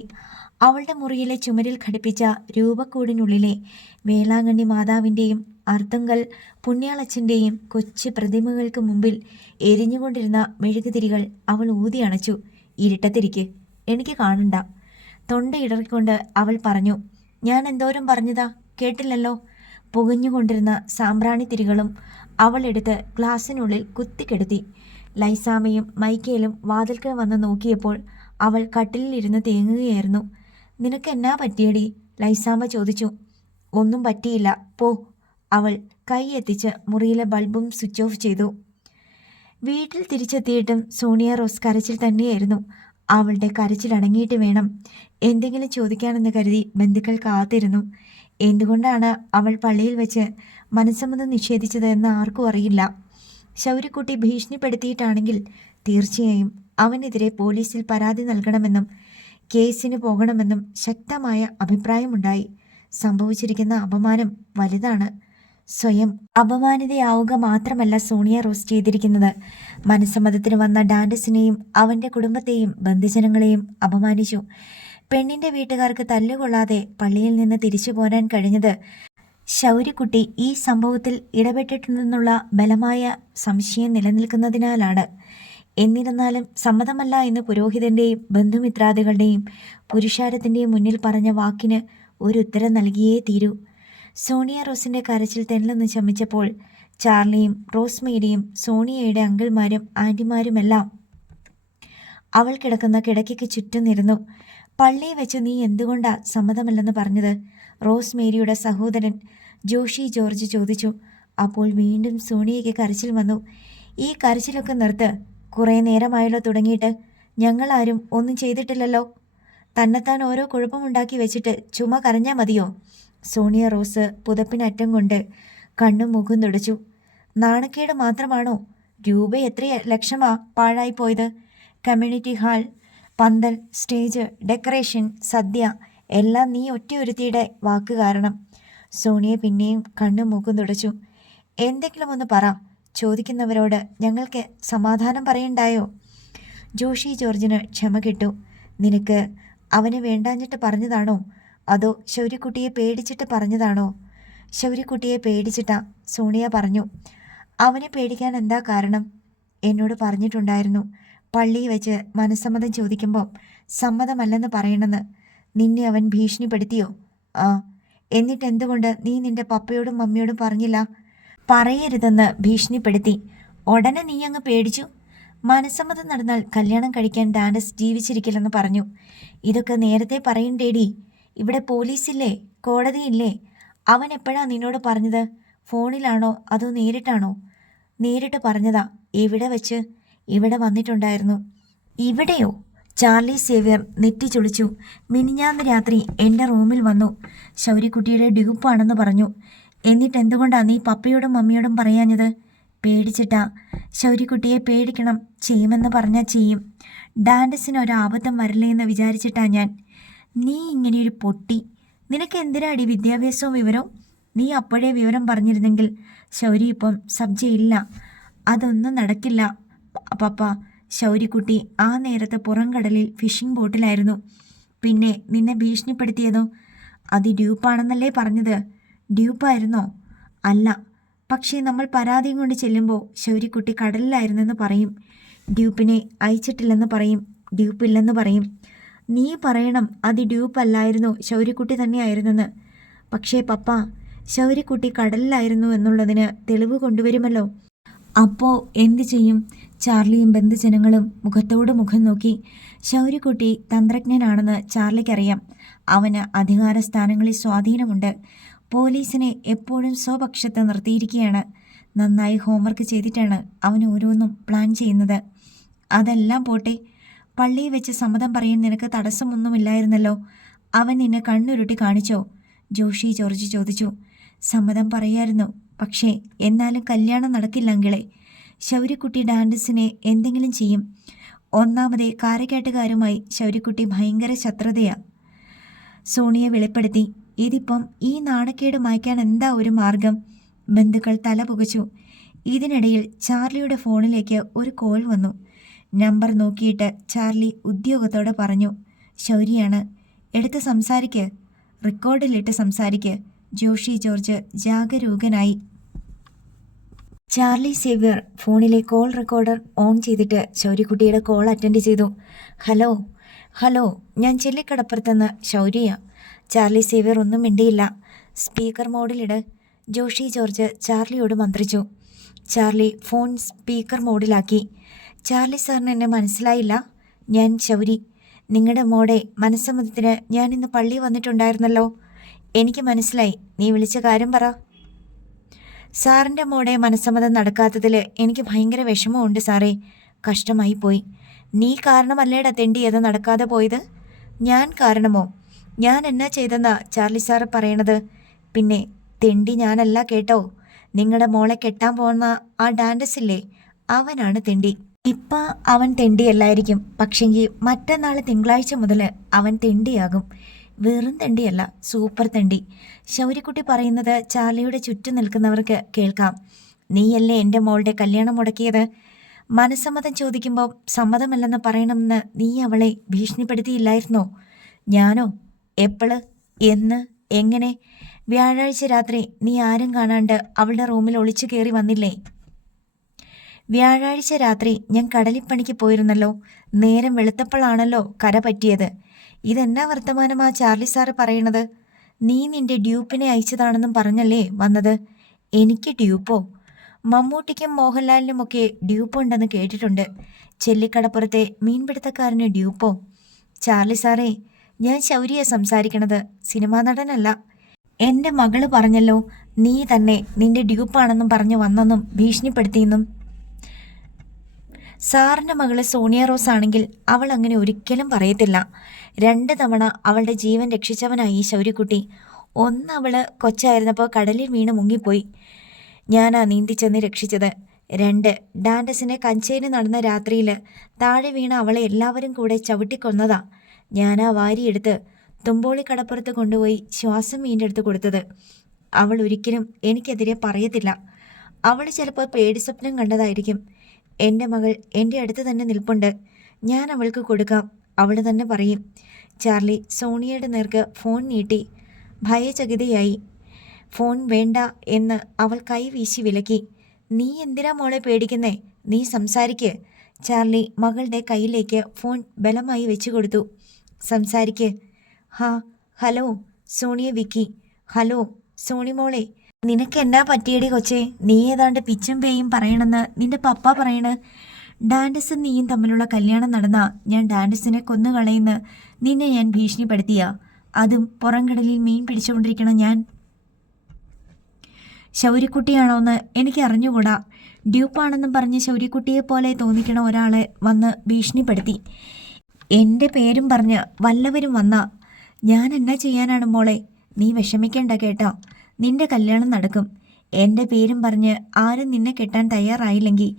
അവളുടെ മുറിയിലെ ചുമരിൽ ഘടിപ്പിച്ച രൂപക്കൂടിനുള്ളിലെ വേളാങ്കണ്ണി മാതാവിൻ്റെയും അർത്തുങ്കൽ പുണ്യാളച്ചൻ്റെയും കൊച്ചു പ്രതിമകൾക്ക് മുമ്പിൽ എരിഞ്ഞുകൊണ്ടിരുന്ന മെഴുകുതിരികൾ അവൾ ഊതി അണച്ചു. ഇരുട്ടത്തിരിക്ക്, എനിക്ക് കാണണ്ട. തൊണ്ടയിടറിക്കൊണ്ട് അവൾ പറഞ്ഞു. ഞാൻ എന്തോരം പറഞ്ഞതാ, കേട്ടില്ലല്ലോ? പുകഞ്ഞുകൊണ്ടിരുന്ന സാമ്പ്രാണിത്തിരികളും അവൾ എടുത്ത് ഗ്ലാസ്സിനുള്ളിൽ കുത്തിക്കെടുത്തി. ലൈസാമയും മൈക്കേലും വാതിൽക്കൽ വന്ന് നോക്കിയപ്പോൾ അവൾ കട്ടിലിരുന്ന് തേങ്ങുകയായിരുന്നു. നിനക്ക് എന്നാ പറ്റിയടി? ലൈസാമ ചോദിച്ചു. ഒന്നും പറ്റിയില്ല, പോ. അവൾ കൈ എത്തിച്ച് മുറിയിലെ ബൾബും സ്വിച്ച് ഓഫ് ചെയ്തു. വീട്ടിൽ തിരിച്ചെത്തിയിട്ടും സോണിയ റോസ് കരച്ചിൽ തന്നെയായിരുന്നു. അവളുടെ കരച്ചിൽ അടങ്ങിയിട്ട് വേണം എന്തെങ്കിലും ചോദിക്കാനെന്ന് കരുതി ബന്ധുക്കൾ കാത്തിരുന്നു. എന്തുകൊണ്ടാണ് അവൾ പള്ളിയിൽ വെച്ച് മനസ്സമ്മതം നിഷേധിച്ചത് എന്ന് ആർക്കും അറിയില്ല. ശൗര്യക്കുട്ടി ഭീഷണിപ്പെടുത്തിയിട്ടാണെങ്കിൽ തീർച്ചയായും അവനെതിരെ പോലീസിൽ പരാതി നൽകണമെന്നും കേസിന് പോകണമെന്നും ശക്തമായ അഭിപ്രായമുണ്ടായി. സംഭവിച്ചിരിക്കുന്ന അപമാനം വലുതാണ്. സ്വയം അപമാനിതയാവുക മാത്രമല്ല സോണിയ റോസ് ചെയ്തിരിക്കുന്നത്, മനസ്സമ്മതത്തിന് വന്ന ഡാൻഡസിനെയും അവൻ്റെ കുടുംബത്തെയും ബന്ധുജനങ്ങളെയും അപമാനിച്ചു. പെണ്ണിൻ്റെ വീട്ടുകാർക്ക് തല്ലുകൊള്ളാതെ പള്ളിയിൽ നിന്ന് തിരിച്ചു പോരാൻ കഴിഞ്ഞത് ശൗര്യക്കുട്ടി ഈ സംഭവത്തിൽ ഇടപെട്ടിട്ടുണ്ടെന്നുള്ള ബലമായ സംശയം നിലനിൽക്കുന്നതിനാലാണ്. എന്നിരുന്നാലും സമ്മതമല്ല എന്ന് പുരോഹിതൻ്റെയും ബന്ധുമിത്രാദികളുടെയും പുരുഷാരത്തിൻ്റെയും മുന്നിൽ പറഞ്ഞ വാക്കിന് ഒരു ഉത്തരം നൽകിയേ തീരൂ. സോണിയ റോസിൻ്റെ കരച്ചിൽ തെല്ലൊന്ന് ശമിച്ചപ്പോൾ ചാർലിയും റോസ്മേരിയും സോണിയയുടെ അങ്കിൾമാരും ആൻറ്റിമാരുമെല്ലാം അവൾ കിടക്കുന്ന കിടക്കയ്ക്ക് ചുറ്റും നിന്നു. പള്ളിയിൽ വെച്ച് നീ എന്തുകൊണ്ടാ സമ്മതമല്ലെന്ന് പറഞ്ഞത്? റോസ്മേരിയുടെ സഹോദരൻ ജോഷി ജോർജ് ചോദിച്ചു. അപ്പോൾ വീണ്ടും സോണിയയ്ക്ക് കരച്ചിൽ വന്നു. ഈ കരച്ചിലൊക്കെ നിർത്ത്. കുറേ നേരമായല്ലോ തുടങ്ങിയിട്ട്. ഞങ്ങളാരും ഒന്നും ചെയ്തിട്ടില്ലല്ലോ. തന്നെത്താൻ ഓരോ കുഴപ്പമുണ്ടാക്കി വെച്ചിട്ട് ചുമ കരഞ്ഞാൽ മതിയോ? സോണിയ റോസ് പുതപ്പിനറ്റം കൊണ്ട് കണ്ണും മുഖം തുടച്ചു. നാണക്കേട് മാത്രമാണോ? രൂപ എത്ര ലക്ഷമാ പാഴായിപ്പോയത്. കമ്മ്യൂണിറ്റി ഹാൾ, പന്തൽ, സ്റ്റേജ്, ഡെക്കറേഷൻ, സദ്യ എല്ലാം നീ ഒറ്റയൊരുത്തിയുടെ വാക്ക് കാരണം. സോണിയ പിന്നെയും കണ്ണും മൂക്കും തുടച്ചു. എന്തെങ്കിലും ഒന്ന് പറ. ചോദിക്കുന്നവരോട് ഞങ്ങൾക്ക് സമാധാനം പറയണ്ടായോ? ജോഷി ജോർജിന് ക്ഷമ കിട്ടു. നിനക്ക് അവനെ വേണ്ടാഞ്ഞിട്ട് പറഞ്ഞതാണോ, അതോ ശൗര്യക്കുട്ടിയെ പേടിച്ചിട്ട് പറഞ്ഞതാണോ? ശൗര്യക്കുട്ടിയെ പേടിച്ചിട്ടാ, സോണിയ പറഞ്ഞു. അവനെ പേടിക്കാൻ എന്താ കാരണം? എന്നോട് പറഞ്ഞിട്ടുണ്ടായിരുന്നു പള്ളിയിൽ വെച്ച് മനസ്സമ്മതം ചോദിക്കുമ്പോൾ സമ്മതമല്ലെന്ന് പറയണമെന്ന്. നിന്നെ അവൻ ഭീഷണിപ്പെടുത്തിയോ? ആ. എന്നിട്ട് എന്തുകൊണ്ട് നീ നിന്റെ പപ്പയോടും മമ്മിയോടും പറഞ്ഞില്ല? പറയരുതെന്ന് ഭീഷണിപ്പെടുത്തി. ഉടനെ നീ അങ്ങ് പേടിച്ചു. മനസ്സമ്മതം നടന്നാൽ കല്യാണം കഴിക്കാൻ ഡാൻഡസ് ജീവിച്ചിരിക്കില്ലെന്ന് പറഞ്ഞു. ഇതൊക്കെ നേരത്തെ പറയണ്ടേടി. ഇവിടെ പോലീസില്ലേ, കോടതിയില്ലേ? അവൻ എപ്പോഴാ നിന്നോട് പറഞ്ഞത്? ഫോണിലാണോ അതോ നേരിട്ടാണോ? നേരിട്ട് പറഞ്ഞതാ. എവിടെ വെച്ച്? ഇവിടെ വന്നിട്ടുണ്ടായിരുന്നു. ഇവിടെയോ? ചാർലി സേവ്യർ നെറ്റി ചുളിച്ചു. മിനിഞ്ഞാന്ന് രാത്രി എൻ്റെ റൂമിൽ വന്നു. ശൗര്യക്കുട്ടിയുടെ ഡ്യൂപ്പാണെന്ന് പറഞ്ഞു. എന്നിട്ട് എന്തുകൊണ്ടാണ് നീ പപ്പയോടും മമ്മിയോടും പറയാഞ്ഞത്? പേടിച്ചിട്ടാ. ശൗര്യക്കുട്ടിയെ പേടിക്കണം, ചെയ്യുമെന്ന് പറഞ്ഞാൽ ചെയ്യും. ഡാൻഡസിന് ഒരാപത്തം വരില്ലേ എന്ന് വിചാരിച്ചിട്ടാ ഞാൻ. നീ ഇങ്ങനെയൊരു പൊട്ടി. നിനക്ക് എന്തിനാടി വിദ്യാഭ്യാസവും വിവരവും? നീ അപ്പോഴേ വിവരം പറഞ്ഞിരുന്നെങ്കിൽ ശൗരി ഇപ്പം സബ്ജയില്ല. അതൊന്നും നടക്കില്ല പപ്പ. ശൗര്യക്കുട്ടി ആ നേരത്ത് പുറംകടലിൽ ഫിഷിംഗ് ബോട്ടിലായിരുന്നു. പിന്നെ നിന്നെ ഭീഷണിപ്പെടുത്തിയതോ? അത് ഡ്യൂപ്പാണെന്നല്ലേ പറഞ്ഞത്? ഡ്യൂപ്പായിരുന്നോ? അല്ല. പക്ഷേ നമ്മൾ പരാതിയും കൊണ്ട് ചെല്ലുമ്പോൾ ശൗര്യക്കുട്ടി കടലിലായിരുന്നെന്ന് പറയും. ഡ്യൂപ്പിനെ അയച്ചിട്ടില്ലെന്ന് പറയും. ഡ്യൂപ്പില്ലെന്ന് പറയും. നീ പറയണം അത് ഡ്യൂപ്പല്ലായിരുന്നു, ശൗര്യക്കുട്ടി തന്നെയായിരുന്നെന്ന്. പക്ഷേ പപ്പ, ശൗര്യക്കുട്ടി കടലിലായിരുന്നു എന്നുള്ളതിന് തെളിവ് കൊണ്ടുവരുമല്ലോ. അപ്പോൾ എന്തു ചെയ്യും? ചാർലിയും ബന്ധുജനങ്ങളും മുഖത്തോട് മുഖം നോക്കി. ശൗര്യക്കുട്ടി തന്ത്രജ്ഞനാണെന്ന് ചാർലിക്കറിയാം. അവന് അധികാര സ്ഥാനങ്ങളിൽ സ്വാധീനമുണ്ട്. പോലീസിനെ എപ്പോഴും സ്വപക്ഷത്ത് നിർത്തിയിരിക്കുകയാണ്. നന്നായി ഹോംവർക്ക് ചെയ്തിട്ടാണ് അവൻ ഓരോന്നും പ്ലാൻ ചെയ്യുന്നത്. അതെല്ലാം പോട്ടെ, പള്ളിയിൽ വെച്ച് സമ്മതം പറയാൻ നിനക്ക് തടസ്സമൊന്നുമില്ലായിരുന്നല്ലോ. അവൻ നിന്നെ കണ്ണുരുട്ടി കാണിച്ചോ? ജോഷി ജോർജ് ചോദിച്ചു. സമ്മതം പറയായിരുന്നു, പക്ഷേ എന്നാലും കല്യാണം നടക്കില്ലെങ്കിലേ. ശൗര്യക്കുട്ടി ഡാൻഡസിനെ എന്തെങ്കിലും ചെയ്യും. ഒന്നാമതേ കാരക്കാട്ടുകാരുമായി ശൗര്യക്കുട്ടി ഭയങ്കര ശത്രുതയാ. സോണിയ വെളിപ്പെടുത്തി. ഇതിപ്പം ഈ നാണക്കേട് മായ്ക്കാൻ എന്താ ഒരു മാർഗം? ബന്ധുക്കൾ തല പുകച്ചു. ഇതിനിടയിൽ ചാർലിയുടെ ഫോണിലേക്ക് ഒരു കോൾ വന്നു. നമ്പർ നോക്കിയിട്ട് ചാർലി ഉദ്യോഗത്തോടെ പറഞ്ഞു. ശൗര്യാണ്. എടുത്ത് സംസാരിക്ക്, റെക്കോർഡിലിട്ട് സംസാരിക്ക്. ജോഷി ജോർജ് ജാഗരൂകനായി. ചാർലി സേവ്യർ ഫോണിലെ കോൾ റെക്കോർഡർ ഓൺ ചെയ്തിട്ട് ശൗര്യക്കുട്ടിയുടെ കോൾ അറ്റൻഡ് ചെയ്തു. ഹലോ ഹലോ, ഞാൻ ചെല്ലിക്കടപ്പുറത്തുനിന്ന് ശൗര്യ. ചാർലി സേവ്യർ ഒന്നും മിണ്ടിയില്ല. സ്പീക്കർ മോഡിലിട്, ജോഷി ജോർജ് ചാർലിയോട് മന്ത്രിച്ചു. ചാർലി ഫോൺ സ്പീക്കർ മോഡിലാക്കി. ചാർലി സാറിന് എന്നെ മനസ്സിലായില്ല. ഞാൻ ശൗരി. നിങ്ങളുടെ മോടെ മനസ്സമ്മതത്തിന് ഞാൻ ഇന്ന് പള്ളി വന്നിട്ടുണ്ടായിരുന്നല്ലോ. എനിക്ക് മനസ്സിലായി. നീ വിളിച്ച കാര്യം പറ. സാറിൻ്റെ മോടെ മനസ്സമ്മതം നടക്കാത്തതിൽ എനിക്ക് ഭയങ്കര വിഷമമുണ്ട് സാറേ. കഷ്ടമായി പോയി. നീ കാരണമല്ലേടാ തെണ്ടി അത് നടക്കാതെ പോയത്? ഞാൻ കാരണമോ? ഞാൻ എന്നാ ചെയ്തെന്നാ ചാർലി സാറ് പറയണത്? പിന്നെ തെണ്ടി ഞാനല്ല കേട്ടോ. നിങ്ങളുടെ മോളെ കെട്ടാൻ പോകുന്ന ആ ഡാൻഡസില്ലേ, അവനാണ് തെണ്ടി. ഇപ്പം അവൻ തെണ്ടിയല്ലായിരിക്കും, പക്ഷെങ്കിൽ മറ്റന്നാൾ തിങ്കളാഴ്ച മുതൽ അവൻ തെണ്ടിയാകും. വെറും തെണ്ടിയല്ല, സൂപ്പർ തെണ്ടി. ശൗര്യക്കുട്ടി പറയുന്നത് ചാർലിയുടെ ചുറ്റും നിൽക്കുന്നവർക്ക് കേൾക്കാം. നീയല്ലേ എൻ്റെ മോളുടെ കല്യാണം മുടക്കിയത്? മനസ്സമ്മതം ചോദിക്കുമ്പോൾ സമ്മതമല്ലെന്ന് പറയണമെന്ന് നീ അവളെ ഭീഷണിപ്പെടുത്തിയില്ലായിരുന്നോ? ഞാനോ? എപ്പോഴ്? എന്ന്? എങ്ങനെ? വ്യാഴാഴ്ച രാത്രി നീ ആരും കാണാണ്ട് അവളുടെ റൂമിൽ ഒളിച്ചു കയറി വന്നില്ലേ? വ്യാഴാഴ്ച രാത്രി ഞാൻ കടലിപ്പണിക്ക് പോയിരുന്നല്ലോ. നേരം വെളുത്തപ്പോഴാണല്ലോ കര പറ്റിയത്. ഇതെന്നാ വർത്തമാനമാ ചാർലി സാറ് പറയണത്? നീ നിന്റെ ഡ്യൂപ്പിനെ അയച്ചതാണെന്നും പറഞ്ഞല്ലേ വന്നത്? എനിക്ക് ഡ്യൂപ്പോ? മമ്മൂട്ടിക്കും മോഹൻലാലിനുമൊക്കെ ഡ്യൂപ്പുണ്ടെന്ന് കേട്ടിട്ടുണ്ട്. ചെല്ലിക്കടപ്പുറത്തെ മീൻപിടുത്തക്കാരന് ഡ്യൂപ്പോ? ചാർലി സാറേ, ഞാൻ ശൗര്യയെ സംസാരിക്കണത്, സിനിമാ നടനല്ല. എൻ്റെ മകള് പറഞ്ഞല്ലോ നീ തന്നെ നിന്റെ ഡ്യൂപ്പാണെന്നും പറഞ്ഞു വന്നെന്നും ഭീഷണിപ്പെടുത്തിയെന്നും. സാറിൻ്റെ മകള് സോണിയ റോസ് ആണെങ്കിൽ അവൾ അങ്ങനെ ഒരിക്കലും പറയത്തില്ല. 2 തവണ അവളുടെ ജീവൻ രക്ഷിച്ചവനായി ശൗര്യക്കുട്ടി. ഒന്ന് അവള് കൊച്ചായിരുന്നപ്പോൾ കടലിൽ വീണ് മുങ്ങിപ്പോയി. ഞാനാ നീന്തിച്ചെന്ന് രക്ഷിച്ചത്. 2 ഡാൻഡസിനെ കഞ്ചേരി നടന്ന രാത്രിയിൽ താഴെ വീണ അവളെ എല്ലാവരും കൂടെ ചവിട്ടിക്കൊന്നതാ. ഞാനാ വാരിയെടുത്ത് തുമ്പോളി കടപ്പുറത്ത് കൊണ്ടുപോയി ശ്വാസം വീണ്ടെടുത്ത് കൊടുത്തത്. അവൾ ഒരിക്കലും എനിക്കെതിരെ പറയത്തില്ല. അവൾ ചിലപ്പോൾ പേടി സ്വപ്നം കണ്ടതായിരിക്കും. എൻ്റെ മകൾ എൻ്റെ അടുത്ത് തന്നെ നിൽപ്പുണ്ട്. ഞാൻ അവൾക്ക് കൊടുക്കാം, അവൾ തന്നെ പറയും. ചാർലി സോണിയയുടെ നേർക്ക് ഫോൺ നീട്ടി. ഭയചകിതയായി. ഫോൺ വേണ്ട എന്ന് അവൾ കൈ വീശി വിലക്കി. നീ എന്തിനാ മോളെ പേടിക്കുന്നേ? നീ സംസാരിക്ക്. ചാർലി മകളുടെ കയ്യിലേക്ക് ഫോൺ ബലമായി വെച്ചു കൊടുത്തു. സംസാരിക്ക്. ഹലോ സോണിയ വിക്കി. ഹലോ സോണി മോളെ. നിനക്ക് എന്നാ പറ്റിയടി കൊച്ചേ? നീ ഏതാണ്ട് പിച്ചും പേയും പറയണമെന്ന് നിന്റെ പപ്പ പറയണ്. ഡാൻഡസും നീയും തമ്മിലുള്ള കല്യാണം നടന്നാ ഞാൻ ഡാൻഡസിനെ കൊന്നുകളയുന്ന നിന്നെ ഞാൻ ഭീഷണിപ്പെടുത്തിയ? അതും പുറംകടലിൽ മീൻ പിടിച്ചുകൊണ്ടിരിക്കണം ഞാൻ. ശൗര്യക്കുട്ടിയാണോന്ന് എനിക്ക് അറിഞ്ഞുകൂടാ. ഡ്യൂപ്പാണെന്നും പറഞ്ഞ് ശൗര്യക്കുട്ടിയെപ്പോലെ തോന്നിക്കണ ഒരാളെ വന്ന് ഭീഷണിപ്പെടുത്തി. എൻ്റെ പേരും പറഞ്ഞ് വല്ലവരും വന്നാ ഞാൻ എന്നാ ചെയ്യാനാണ് മോളെ? നീ വിഷമിക്കേണ്ട കേട്ടോ. നിന്റെ കല്യാണം നടക്കും. എൻ്റെ പേരും പറഞ്ഞ് ആരും നിന്നെ കെട്ടാൻ തയ്യാറായില്ലെങ്കിൽ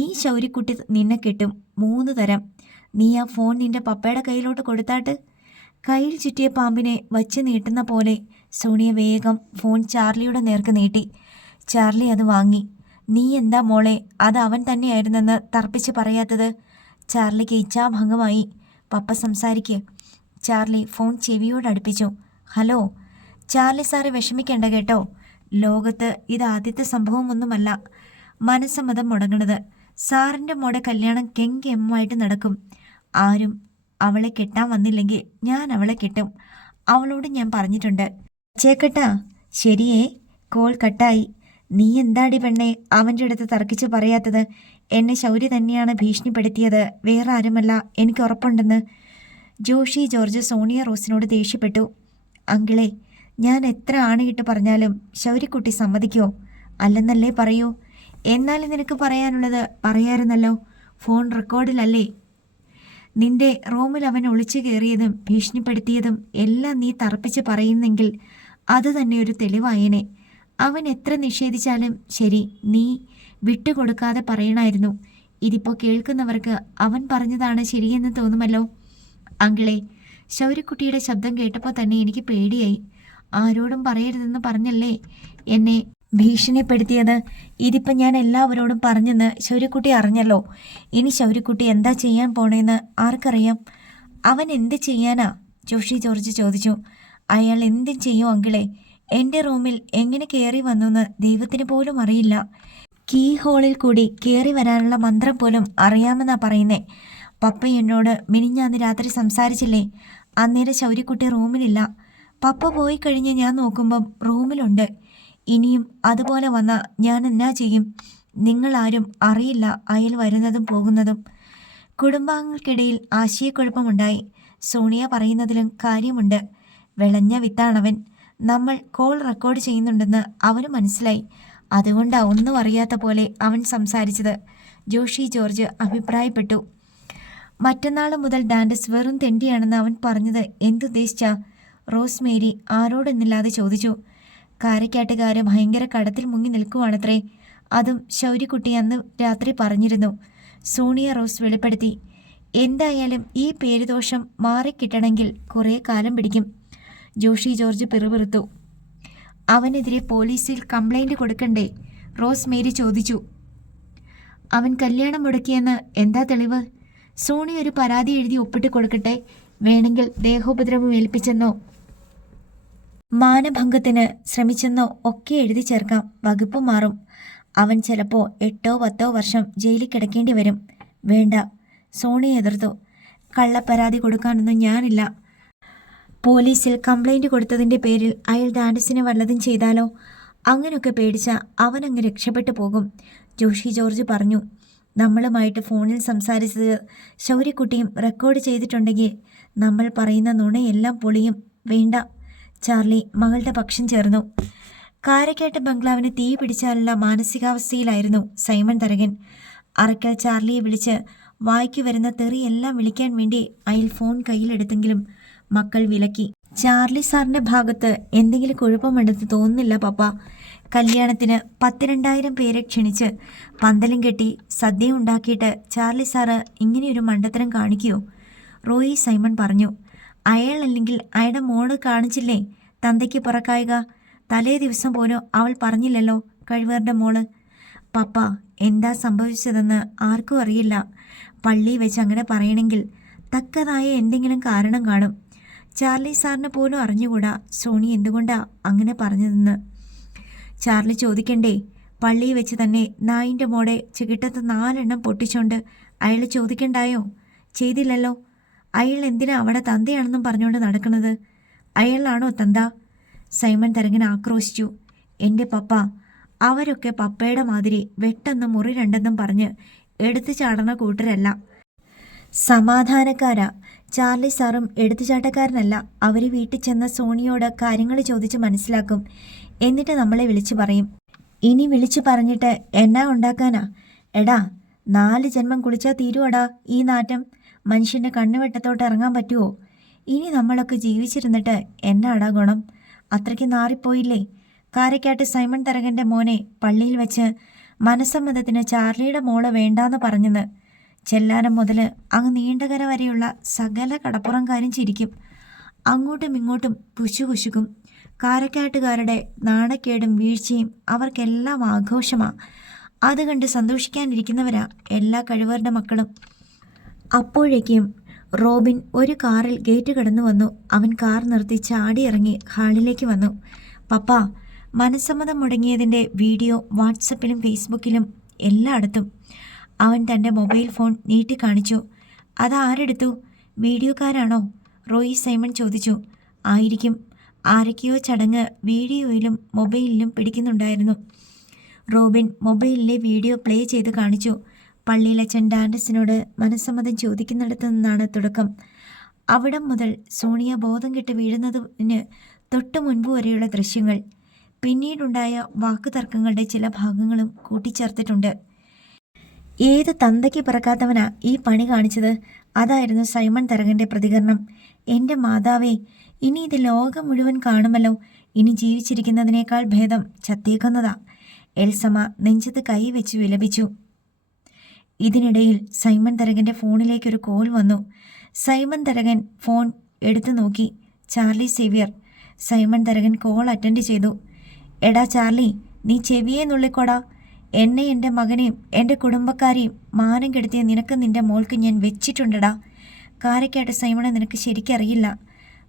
ഈ ശൗര്യക്കുട്ടി നിന്നെ കെട്ടും. 3 തരം. നീ ആ ഫോൺ നിന്റെ പപ്പയുടെ കയ്യിലോട്ട് കൊടുത്താട്ട്. കയ്യിൽ ചുറ്റിയ പാമ്പിനെ വച്ച് നീട്ടുന്ന പോലെ സോണിയ വേഗം ഫോൺ ചാർലിയുടെ നേർക്ക് നീട്ടി. ചാർലി അത് വാങ്ങി. നീ എന്താ മോളെ അത് അവൻ തന്നെയായിരുന്നെന്ന് തർപ്പിച്ച് പറയാത്തത്? ചാർലിക്ക് ഇച്ഛാഭംഗമായി. പപ്പ സംസാരിക്ക്. ചാർലി ഫോൺ ചെവിയോടടുപ്പിച്ചു. ഹലോ ചാർലി സാറ് വിഷമിക്കേണ്ട കേട്ടോ. ലോകത്ത് ഇതാദ്യത്തെ സംഭവമൊന്നുമല്ല മനസ്സമ്മതം മുടങ്ങണത്. സാറിൻ്റെ മോടെ കല്യാണം കെങ്കെമ്മായിട്ട് നടക്കും. ആരും അവളെ കെട്ടാൻ വന്നില്ലെങ്കിൽ ഞാൻ അവളെ കെട്ടും. അവളോട് ഞാൻ പറഞ്ഞിട്ടുണ്ട്. ചേക്കട്ടാ. ശരിയേ. കോൾ കട്ടായി. നീ എന്താടി പെണ്ണെ അവൻ്റെ അടുത്ത് തർക്കിച്ച് പറയാത്തത്? എന്നെ ശൗര്യ തന്നെയാണ് ഭീഷണിപ്പെടുത്തിയത്, വേറെ ആരുമല്ല, എനിക്ക് ഉറപ്പുണ്ടെന്ന്. ജോഷി ജോർജ് സോണിയ റോസിനോട് ദേഷ്യപ്പെട്ടു. അങ്കിളെ, ഞാൻ എത്ര ആണയിട്ട് പറഞ്ഞാലും ശൗര്യക്കുട്ടി സമ്മതിക്കുമോ? അല്ലെന്നല്ലേ പറയൂ. എന്നാലും നിനക്ക് പറയാനുള്ളത് പറയാറുന്നല്ലോ. ഫോൺ റെക്കോർഡിലല്ലേ? നിന്റെ റൂമിൽ അവൻ ഒളിച്ചു കയറിയതും ഭീഷണിപ്പെടുത്തിയതും എല്ലാം നീ തറപ്പിച്ച് പറയുന്നെങ്കിൽ അത് തന്നെ ഒരു തെളിവായേനെ. അവൻ എത്ര നിഷേധിച്ചാലും ശരി, നീ വിട്ടുകൊടുക്കാതെ പറയണമായിരുന്നു. ഇതിപ്പോൾ കേൾക്കുന്നവർക്ക് അവൻ പറഞ്ഞതാണ് ശരിയെന്ന് തോന്നുമല്ലോ. അങ്കിളെ, ശൗര്യക്കുട്ടിയുടെ ശബ്ദം കേട്ടപ്പോൾ തന്നെ എനിക്ക് പേടിയായി. ആരോടും പറയരുതെന്ന് പറഞ്ഞല്ലേ എന്നെ ഭീഷണിപ്പെടുത്തിയത്? ഇതിപ്പം ഞാൻ എല്ലാവരോടും പറഞ്ഞെന്ന് ശൗര്യക്കുട്ടി അറിഞ്ഞല്ലോ. ഇനി ശൗര്യക്കുട്ടി എന്താ ചെയ്യാൻ പോണേന്ന് ആർക്കറിയാം? അവൻ എന്ത് ചെയ്യാനാ? ജോഷി ജോർജ് ചോദിച്ചു. അയാൾ എന്തും ചെയ്യും അങ്കിളെ. എൻ്റെ റൂമിൽ എങ്ങനെ കയറി വന്നെന്ന് ദൈവത്തിന് പോലും അറിയില്ല. കീ ഹോളിൽ കൂടി കയറി വരാനുള്ള മന്ത്രം പോലും അറിയാമെന്നാ പറയുന്നേ. പപ്പ എന്നോട് മിനിഞ്ഞാന്ന് രാത്രി സംസാരിച്ചില്ലേ? അന്നേരം ശൗര്യക്കുട്ടി റൂമിലില്ല. പപ്പ പോയി കഴിഞ്ഞ് ഞാൻ നോക്കുമ്പം റൂമിലുണ്ട്. ഇനിയും അതുപോലെ വന്നാൽ ഞാൻ എന്നാ ചെയ്യും? നിങ്ങളാരും അറിയില്ല അയാൾ വരുന്നതും പോകുന്നതും. കുടുംബാംഗങ്ങൾക്കിടയിൽ ആശയക്കുഴപ്പമുണ്ടായി. സോണിയ പറയുന്നതിലും കാര്യമുണ്ട്. വിളഞ്ഞ വിത്താണവൻ. നമ്മൾ കോൾ റെക്കോർഡ് ചെയ്യുന്നുണ്ടെന്ന് അവന് മനസ്സിലായി. അതുകൊണ്ടാണ് ഒന്നും അറിയാത്ത പോലെ അവൻ സംസാരിച്ചത്. ജോഷി ജോർജ് അഭിപ്രായപ്പെട്ടു. മറ്റന്നാൾ മുതൽ ഡാൻഡസ് വെറും തെണ്ടിയാണെന്ന് അവൻ പറഞ്ഞത് എന്തുദ്ദേശിച്ചാ? റോസ് മേരി ആരോടെന്നില്ലാതെ ചോദിച്ചു. കാരക്കാട്ടുകാര് ഭയങ്കര കടത്തിൽ മുങ്ങി നിൽക്കുവാണത്രേ. അതും ശൗര്യക്കുട്ടി അന്ന് രാത്രി പറഞ്ഞിരുന്നു. സോണിയ റോസ് വെളിപ്പെടുത്തി. എന്തായാലും ഈ പേരുദോഷം മാറിക്കിട്ടണമെങ്കിൽ കുറേ കാലം പിടിക്കും. ജോഷി ജോർജ് പിറുപിറുത്തു. അവനെതിരെ പോലീസിൽ കംപ്ലൈൻറ്റ് കൊടുക്കണ്ടേ? റോസ് മേരി ചോദിച്ചു. അവൻ കല്യാണം മുടക്കിയെന്ന് എന്താ തെളിവ്? സോണി ഒരു പരാതി എഴുതി ഒപ്പിട്ട് കൊടുക്കട്ടെ. വേണമെങ്കിൽ ദേഹോപദ്രവം ഏൽപ്പിച്ചെന്നോ മാനഭംഗത്തിന് ശ്രമിച്ചെന്നോ ഒക്കെ എഴുതി ചേർക്കാം, വകുപ്പ് മാറും. അവൻ ചിലപ്പോൾ 8-10 വർഷം ജയിലിൽ കിടക്കേണ്ടി വരും. വേണ്ട, സോണി എതിർത്തു. കള്ളപ്പരാതി കൊടുക്കാനൊന്നും ഞാനില്ല. പോലീസിൽ കംപ്ലൈൻറ്റ് കൊടുത്തതിൻ്റെ പേരിൽ അയാൾ ഡാൻഡസിനെ വല്ലതും ചെയ്താലോ? അങ്ങനെയൊക്കെ പേടിച്ച അവനങ്ങ് രക്ഷപ്പെട്ടു പോകും. ജോഷി ജോർജ് പറഞ്ഞു. നമ്മളുമായിട്ട് ഫോണിൽ സംസാരിച്ചത് ശൗര്യക്കുട്ടിയും റെക്കോർഡ് ചെയ്തിട്ടുണ്ടെങ്കിൽ നമ്മൾ പറയുന്ന നുണയെല്ലാം പൊളിയും. വേണ്ട. ചാർലി മകളുടെ പക്ഷം ചേർന്നു. കാരക്കാട്ട് ബംഗ്ലാവിന് തീ പിടിച്ചാലുള്ള മാനസികാവസ്ഥയിലായിരുന്നു സൈമൺ തരകൻ. അറയ്ക്കൽ ചാർലിയെ വിളിച്ച് വായിക്കു വരുന്ന തെറിയെല്ലാം വിളിക്കാൻ വേണ്ടി അയാൾ ഫോൺ കയ്യിലെടുത്തെങ്കിലും മക്കൾ വിലക്കി. ചാർലി സാറിൻ്റെ ഭാഗത്ത് എന്തെങ്കിലും കുഴപ്പമുണ്ടെന്ന് തോന്നുന്നില്ല പപ്പ. കല്യാണത്തിന് 10,000-20,000 പേരെ ക്ഷണിച്ച് പന്തലും കെട്ടി സദ്യ ഉണ്ടാക്കിയിട്ട് ചാർലി സാറ് ഇങ്ങനെയൊരു മണ്ടത്തരം കാണിക്കുമോ? റോയി സൈമൺ പറഞ്ഞു. അയാളല്ലെങ്കിൽ അയാളുടെ മോള് കാണിച്ചില്ലേ തന്തയ്ക്ക് പുറക്കായിക? തലേ ദിവസം പോലും അവൾ പറഞ്ഞില്ലല്ലോ കഴിവറുടെ മോള്. പപ്പ, എന്താ സംഭവിച്ചതെന്ന് ആർക്കും അറിയില്ല. പള്ളിയിൽ വെച്ച് അങ്ങനെ പറയണമെങ്കിൽ തക്കതായ എന്തെങ്കിലും കാരണം കാണും. ചാർലി സാറിന് പോലും അറിഞ്ഞുകൂടാ സോണി എന്തുകൊണ്ടാ അങ്ങനെ പറഞ്ഞതെന്ന്. ചാർലി ചോദിക്കണ്ടേ? പള്ളിയിൽ വെച്ച് തന്നെ നായിൻ്റെ മോടെ ചികിട്ടത്ത് 4 എണ്ണം പൊട്ടിച്ചോണ്ട് അയാൾ ചോദിക്കണ്ടായോ? ചെയ്തില്ലല്ലോ. അയാൾ എന്തിനാ അവിടെ തന്തയാണെന്നും പറഞ്ഞുകൊണ്ട് നടക്കുന്നത്? അയാളാണോ തന്ത? സൈമൺ തരകൻ ആക്രോശിച്ചു. എൻ്റെ പപ്പ, അവരൊക്കെ പപ്പയുടെ മാതിരി വെട്ടെന്നും മുറി രണ്ടെന്നും പറഞ്ഞ് എടുത്തു ചാടണ കൂട്ടരല്ല. സമാധാനക്കാരാ. ചാർലി സാറും എടുത്തുചാട്ടക്കാരനല്ല. അവർ വീട്ടിൽ ചെന്ന സോണിയോട് കാര്യങ്ങൾ ചോദിച്ച് മനസ്സിലാക്കും. എന്നിട്ട് നമ്മളെ വിളിച്ചു പറയും. ഇനി വിളിച്ചു പറഞ്ഞിട്ട് എന്നാ ഉണ്ടാക്കാനാ? എടാ, 4 ജന്മം കുളിച്ചാൽ തീരുവടാ ഈ നാറ്റം. മനുഷ്യൻ്റെ കണ്ണുവെട്ടത്തോട്ട് ഇറങ്ങാൻ പറ്റുമോ? ഇനി നമ്മളൊക്കെ ജീവിച്ചിരുന്നിട്ട് എന്നാടാ ഗുണം? അത്രയ്ക്ക് നാറിപ്പോയില്ലേ? കാരക്കാട്ട് സൈമൺ തരകൻ്റെ മോനെ പള്ളിയിൽ വെച്ച് മനസ്സമ്മതത്തിന് ചാർലിയുടെ മോള് വേണ്ടാന്ന് പറഞ്ഞെന്ന് ചെല്ലാനം മുതൽ അങ്ങ് നീണ്ടകര വരെയുള്ള സകല കടപ്പുറംകാരും ചിരിക്കും. അങ്ങോട്ടും ഇങ്ങോട്ടും കുശുകുശുക്കും. കാരക്കാട്ടുകാരുടെ നാണക്കേടും വീഴ്ചയും അവർക്കെല്ലാം ആഘോഷമാണ്. അത് കണ്ട് സന്തോഷിക്കാനിരിക്കുന്നവരാ എല്ലാ കഴിവറുടെ മക്കളും. അപ്പോഴേക്കും റോബിൻ ഒരു കാറിൽ ഗേറ്റ് കടന്നു വന്നു. അവൻ കാർ നിർത്തി ചാടിയിറങ്ങി ഹാളിലേക്ക് വന്നു. പപ്പ, മനസ്സമ്മതം മുടങ്ങിയതിൻ്റെ വീഡിയോ വാട്സപ്പിലും ഫേസ്ബുക്കിലും എല്ലായിടത്തും. അവൻ തൻ്റെ മൊബൈൽ ഫോൺ നീട്ടി കാണിച്ചു. അതാരെടുത്തു? വീഡിയോക്കാരാണോ? റോയി സൈമൺ ചോദിച്ചു. ആയിരിക്കും. ആരൊക്കെയോ ചടങ്ങ് വീഡിയോയിലും മൊബൈലിലും പിടിക്കുന്നുണ്ടായിരുന്നു. റോബിൻ മൊബൈലിലെ വീഡിയോ പ്ലേ ചെയ്ത് കാണിച്ചു. പള്ളിയിലച്ചൻ ഡാൻഡസിനോട് മനസ്സമ്മതം ചോദിക്കുന്നിടത്തു നിന്നാണ് തുടക്കം. അവിടം മുതൽ സോണിയ ബോധം കെട്ട് വീഴുന്നതിന് തൊട്ടു മുൻപ് വരെയുള്ള ദൃശ്യങ്ങൾ. പിന്നീടുണ്ടായ വാക്കുതർക്കങ്ങളുടെ ചില ഭാഗങ്ങളും കൂട്ടിച്ചേർത്തിട്ടുണ്ട്. ഏത് തന്തയ്ക്ക് പിറക്കാത്തവനാ ഈ പണി കാണിച്ചത്? അതായിരുന്നു സൈമൺ തരകൻ്റെ പ്രതികരണം. എൻ്റെ മാതാവേ, ഇനി ഇത് ലോകം മുഴുവൻ കാണുമല്ലോ. ഇനി ജീവിച്ചിരിക്കുന്നതിനേക്കാൾ ഭേദം ചത്തേക്കുന്നതാ. എൽസമ്മ നെഞ്ചത്ത് കൈ വെച്ച് വിലപിച്ചു. ഇതിനിടയിൽ സൈമൺ തരകൻ്റെ ഫോണിലേക്കൊരു കോൾ വന്നു. സൈമൺ തരകൻ ഫോൺ എടുത്തു നോക്കി. Charlie Xavier. Simon Tharakan call attend ചെയ്തു. എടാ ചാർലി, നീ ചെവിയെ നുള്ളിക്കോടാ. എന്നെ, എൻ്റെ മകനെയും എൻ്റെ കുടുംബക്കാരെയും മാനം കെടുത്തിയ നിനക്ക് നിൻ്റെ മോൾക്ക് ഞാൻ വെച്ചിട്ടുണ്ടടാ. കാരക്കാട്ട് സൈമണെ നിനക്ക് ശരിക്കറിയില്ല.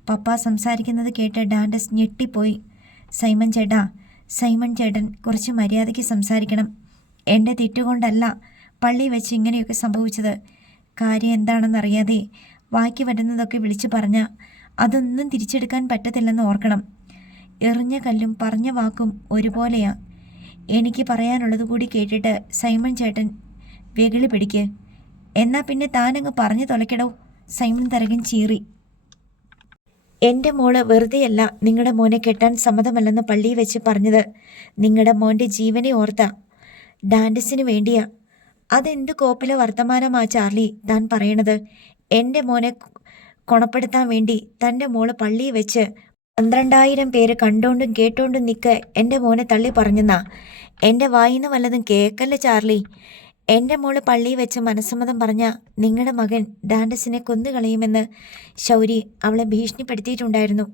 പപ്പ സംസാരിക്കുന്നത് കേട്ട് ഡാൻഡസ് ഞെട്ടിപ്പോയി. സൈമൺ ചേട്ടാ, സൈമൺ ചേട്ടൻ കുറച്ച് മര്യാദയ്ക്ക് സംസാരിക്കണം. എൻ്റെ തെറ്റുകൊണ്ടല്ല പള്ളി വെച്ച് ഇങ്ങനെയൊക്കെ സംഭവിച്ചത്. കാര്യം എന്താണെന്നറിയാതെ വായിക്ക് വരുന്നതൊക്കെ വിളിച്ചു പറഞ്ഞാൽ അതൊന്നും തിരിച്ചെടുക്കാൻ പറ്റത്തില്ലെന്ന് ഓർക്കണം. എറിഞ്ഞ കല്ലും പറഞ്ഞ വാക്കും ഒരുപോലെയാ. എനിക്ക് പറയാനുള്ളത് കൂടി കേട്ടിട്ട് സൈമൺ ചേട്ടൻ വെകിളി പിടിക്ക്. എന്നാൽ പിന്നെ താനങ്ങ് പറഞ്ഞു തൊലയ്ക്കടോ. സൈമൺ തരകൻ ചീറി. എൻ്റെ മോള് വെറുതെയല്ല നിങ്ങളുടെ മോനെ കെട്ടാൻ സമ്മതമല്ലെന്ന് പള്ളിയിൽ വെച്ച് പറഞ്ഞത്. നിങ്ങളുടെ മോൻ്റെ ജീവനെ ഓർത്താ. ഡാൻഡസിന് വേണ്ടിയാ. അതെന്ത് കോപ്പിലെ വർത്തമാനമാ ചാർലി താൻ പറയണത്? എൻ്റെ മോനെ കൊണപ്പെടുത്താൻ വേണ്ടി തൻ്റെ മോള് പള്ളിയിൽ വെച്ച് 12,000 പേര് കണ്ടോണ്ടും കേട്ടോണ്ടും നിൽക്ക് എൻ്റെ മോനെ തള്ളി പറഞ്ഞെന്നാ. എൻ്റെ വായിന്ന് വല്ലതും കേക്കല്ല ചാർലി. എൻ്റെ മോള് പള്ളിയിൽ വെച്ച് മനസ്സമ്മതം പറഞ്ഞ നിങ്ങളുടെ മകൻ ഡാൻഡസിനെ കൊന്നുകളയുമെന്ന് ശൗരി അവളെ ഭീഷണിപ്പെടുത്തിയിട്ടുണ്ടായിരുന്നു.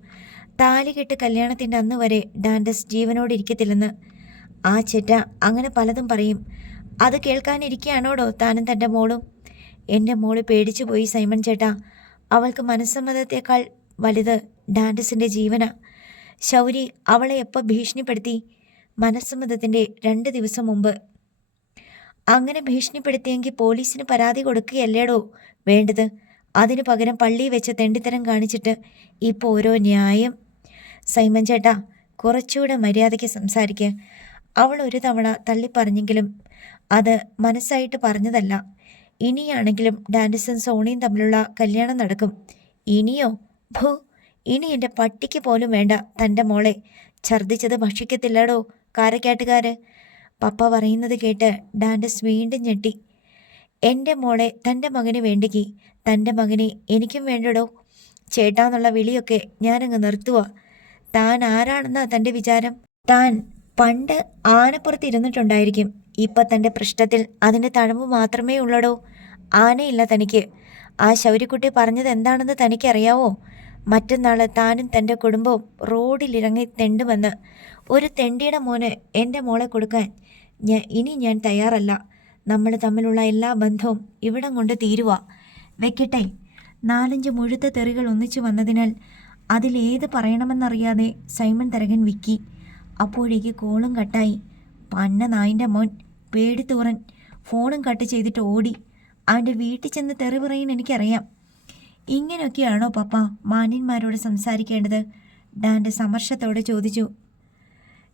താലികെട്ട് കല്യാണത്തിൻ്റെ അന്ന് വരെ ഡാൻഡസ് ജീവനോടിരിക്കത്തില്ലെന്ന്. ആ ചെറ്റ അങ്ങനെ പലതും പറയും. അത് കേൾക്കാനിരിക്കുകയാണോടോ താനും തൻ്റെ മോളും? എൻ്റെ മോള് പേടിച്ചു പോയി സൈമൺ ചേട്ടാ. അവൾക്ക് മനസ്സമ്മതത്തേക്കാൾ വലുത് ഡാൻഡസിൻ്റെ ജീവനാ. ശൗരി അവളെ എപ്പോൾ ഭീഷണിപ്പെടുത്തി? മനസ്സമ്മതത്തിൻ്റെ 2 ദിവസം മുമ്പ്. അങ്ങനെ ഭീഷണിപ്പെടുത്തിയെങ്കിൽ പോലീസിന് പരാതി കൊടുക്കുകയല്ലേടോ വേണ്ടത്? അതിനു പകരം പള്ളിയിൽ വെച്ച് തെണ്ടിത്തരം കാണിച്ചിട്ട് ഇപ്പോൾ ഓരോ ന്യായം. സൈമൻ ചേട്ടാ, കുറച്ചുകൂടെ മര്യാദയ്ക്ക് സംസാരിക്കുക. അവൾ ഒരു തവണ തള്ളിപ്പറഞ്ഞെങ്കിലും അത് മനസ്സായിട്ട് പറഞ്ഞതല്ല. ഇനിയാണെങ്കിലും ഡാൻഡസും സോണിയും തമ്മിലുള്ള കല്യാണം നടക്കും. ഇനിയോ? ഭൂ, ഇനി എൻ്റെ പട്ടിക്ക് പോലും വേണ്ട തൻ്റെ മോളെ. ഛർദ്ദിച്ചത് ഭക്ഷിക്കത്തില്ലടോ കാരക്കാട്ടുകാര്. പപ്പ പറയുന്നത് കേട്ട് ഡാൻഡസ് വീണ്ടും ഞെട്ടി. എൻ്റെ മോളെ തൻ്റെ മകന് വേണ്ടെങ്കിൽ തൻ്റെ മകനെ എനിക്കും വേണ്ടടോ. ചേട്ടാന്നുള്ള വിളിയൊക്കെ ഞാനങ്ങ് നിർത്തുക. താൻ ആരാണെന്നാ തൻ്റെ വിചാരം? താൻ പണ്ട് ആനപ്പുറത്ത് ഇരുന്നിട്ടുണ്ടായിരിക്കും. ഇപ്പം തൻ്റെ പൃഷ്ഠത്തിൽ അതിൻ്റെ തഴമ്പ് മാത്രമേ ഉള്ളടോ. ആനയില്ല തനിക്ക്. ആ ശൗരിക്കുട്ടി പറഞ്ഞത് എന്താണെന്ന് തനിക്കറിയാവോ? മറ്റന്നാൾ താനും തൻ്റെ കുടുംബവും റോഡിലിറങ്ങി തെണ്ടുമെന്ന്. ഒരു തെണ്ടിയുടെ മോന് എൻ്റെ മോളെ കൊടുക്കാൻ ഇനി ഞാൻ തയ്യാറല്ല. നമ്മൾ തമ്മിലുള്ള എല്ലാ ബന്ധവും ഇവിടം കൊണ്ട് തീരുക. വെക്കട്ടെ. 4-5 മുഴുത്ത തെറികൾ ഒന്നിച്ചു വന്നതിനാൽ അതിലേത് പറയണമെന്നറിയാതെ സൈമൺ തരകൻ വിക്കി. അപ്പോഴേക്ക് കോളും കട്ടായി. പന്ന നായിൻ്റെ മോൻ പേടിത്തൂറൻ ഫോണും കട്ട് ചെയ്തിട്ട് ഓടി. അവൻ്റെ വീട്ടിൽ ചെന്ന് തെറി പറയാൻ എനിക്കറിയാം. ഇങ്ങനെയൊക്കെയാണോ പപ്പ മാന്യന്മാരോട് സംസാരിക്കേണ്ടത്? ഡാൻ്റെ സമർഷത്തോടെ ചോദിച്ചു.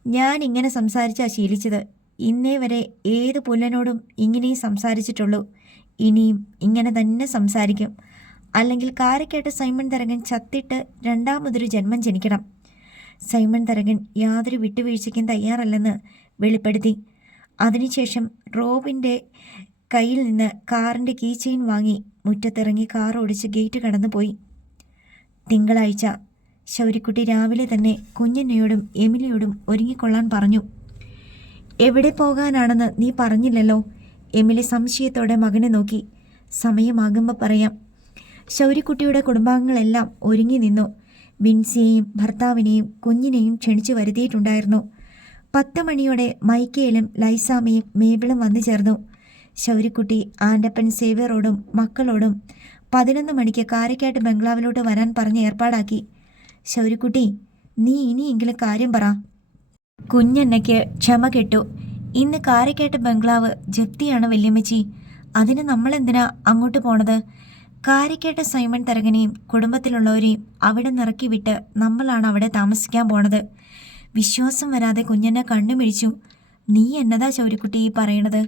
ഞാൻ ഇങ്ങനെ സംസാരിച്ചാ ശീലിച്ചത്. ഇന്നേ വരെ ഏത് പുല്ലനോടും ഇങ്ങനെയും സംസാരിച്ചിട്ടുള്ളൂ. ഇനിയും ഇങ്ങനെ തന്നെ സംസാരിക്കും. അല്ലെങ്കിൽ കാരക്കേട്ട് സൈമൺ തരകൻ ചത്തിട്ട് രണ്ടാമതൊരു ജന്മം ജനിക്കണം. സൈമൺ തരകൻ യാതൊരു വിട്ടുവീഴ്ചയ്ക്കും തയ്യാറല്ലെന്ന് വെളിപ്പെടുത്തി. അതിനുശേഷം റോബിൻ്റെ കയ്യിൽ നിന്ന് കാറിൻ്റെ കീ ചെയിൻ വാങ്ങി മുറ്റത്തിറങ്ങി കാർ ഓടിച്ച് ഗേറ്റ് കടന്നുപോയി. തിങ്കളാഴ്ച ശൗരിക്കുട്ടി രാവിലെ തന്നെ കുഞ്ഞന്നയോടും എമിലിയോടും ഒരുങ്ങിക്കൊള്ളാൻ പറഞ്ഞു. എവിടെ പോകാനാണെന്ന് നീ പറഞ്ഞില്ലല്ലോ? എമിലി സംശയത്തോടെ മകനെ നോക്കി. സമയമാകുമ്പോൾ പറയാം. ശൗരിക്കുട്ടിയുടെ കുടുംബാംഗങ്ങളെല്ലാം ഒരുങ്ങി നിന്നു. വിൻസിയെയും ഭർത്താവിനെയും കുഞ്ഞിനെയും ക്ഷണിച്ചു വരുത്തിയിട്ടുണ്ടായിരുന്നു. 10 മണിയോടെ മൈക്കേലും ലൈസാമയും മേബിളും വന്നു ചേർന്നു. ശൗരിക്കുട്ടി ആൻ്റപ്പൻ സേവ്യറോടും മക്കളോടും 11 മണിക്ക് കാരക്കാട്ട് ബംഗ്ലാവിലോട്ട് വരാൻ പറഞ്ഞ് ഏർപ്പാടാക്കി. ശൗരിക്കുട്ടി, നീ ഇനിയെങ്കിലും കാര്യം പറ. കുഞ്ഞന്നയ്ക്ക് ക്ഷമ കെട്ടു. ഇന്ന് കാരക്കാട്ട് ബംഗ്ലാവ് ജപ്തിയാണ് വല്യമ്മച്ചി. അതിന് നമ്മളെന്തിനാ അങ്ങോട്ട് പോണത്? കാരക്കാട്ട് സൈമൺ തരകനെയും കുടുംബത്തിലുള്ളവരെയും അവിടെ നിറക്കി വിട്ട് നമ്മളാണ് അവിടെ താമസിക്കാൻ പോണത്. വിശ്വാസം വരാതെ കുഞ്ഞന്ന കണ്ണുമിഴിച്ചു. നീ എന്നതാ ശൗരിക്കുട്ടി ഈ പറയണത്?